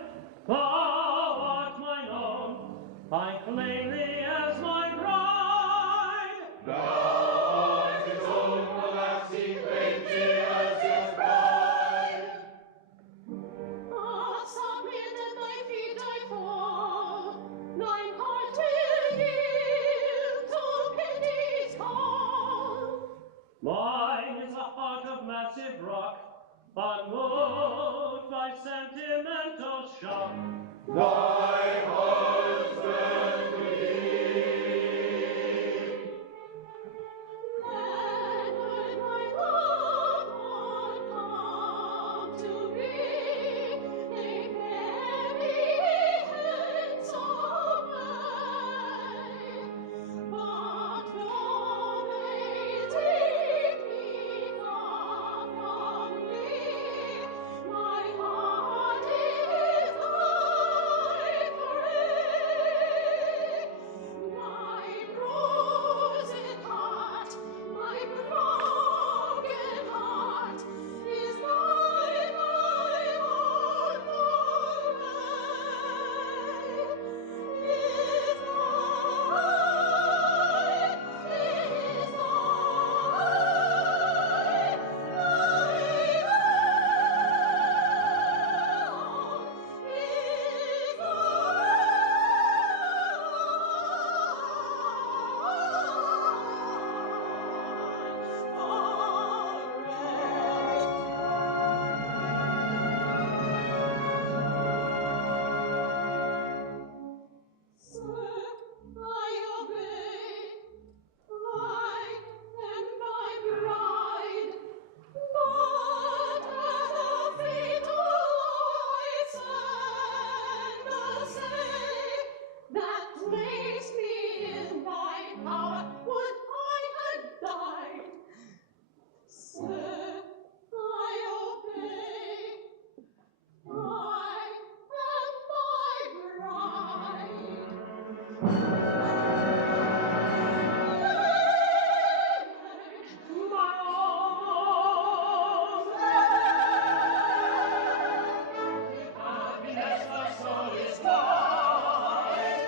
Thou art mine own, I claim thee as my bride. Thou art his own, alas, he claims thee as his bride. Ah, submit at thy feet I fall, thine heart will yield to pity's call. Mine is a heart of massive rock, unmoved by sentimental shock. Thy husband Leonard, my love, would come to be a very handsome man. But though they take me far from thee, my heart is thy prey. My bruised heart, my broken heart, is thine, my own is Sir, I obey. I am thy bride, but as a fatal life and say that makes me in thy power, would I had died. Sir, I obey. I am thy bride. happiness, my soul is quiet.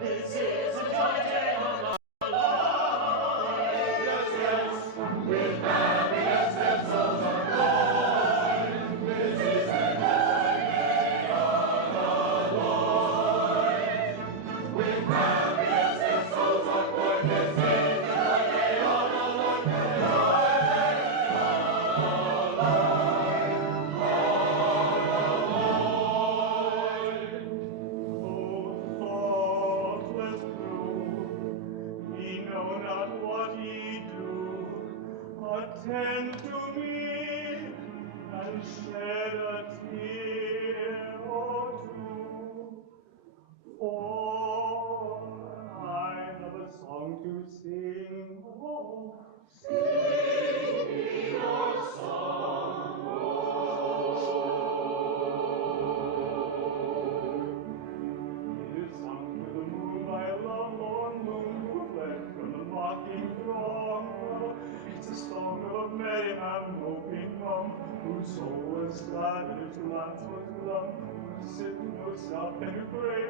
This is a joy day of my life. Yes, yes, with happiness their souls are joined. This is the joy day of the Lord. With happiness their souls are joined. This is the joy day of the Lord. The joy day of the Thoughtless groom, ye know not what ye do. Attend to me and shed a tear or two. For I have a song to sing. Oh, sing me your song, Lord. It is sung to the up and pray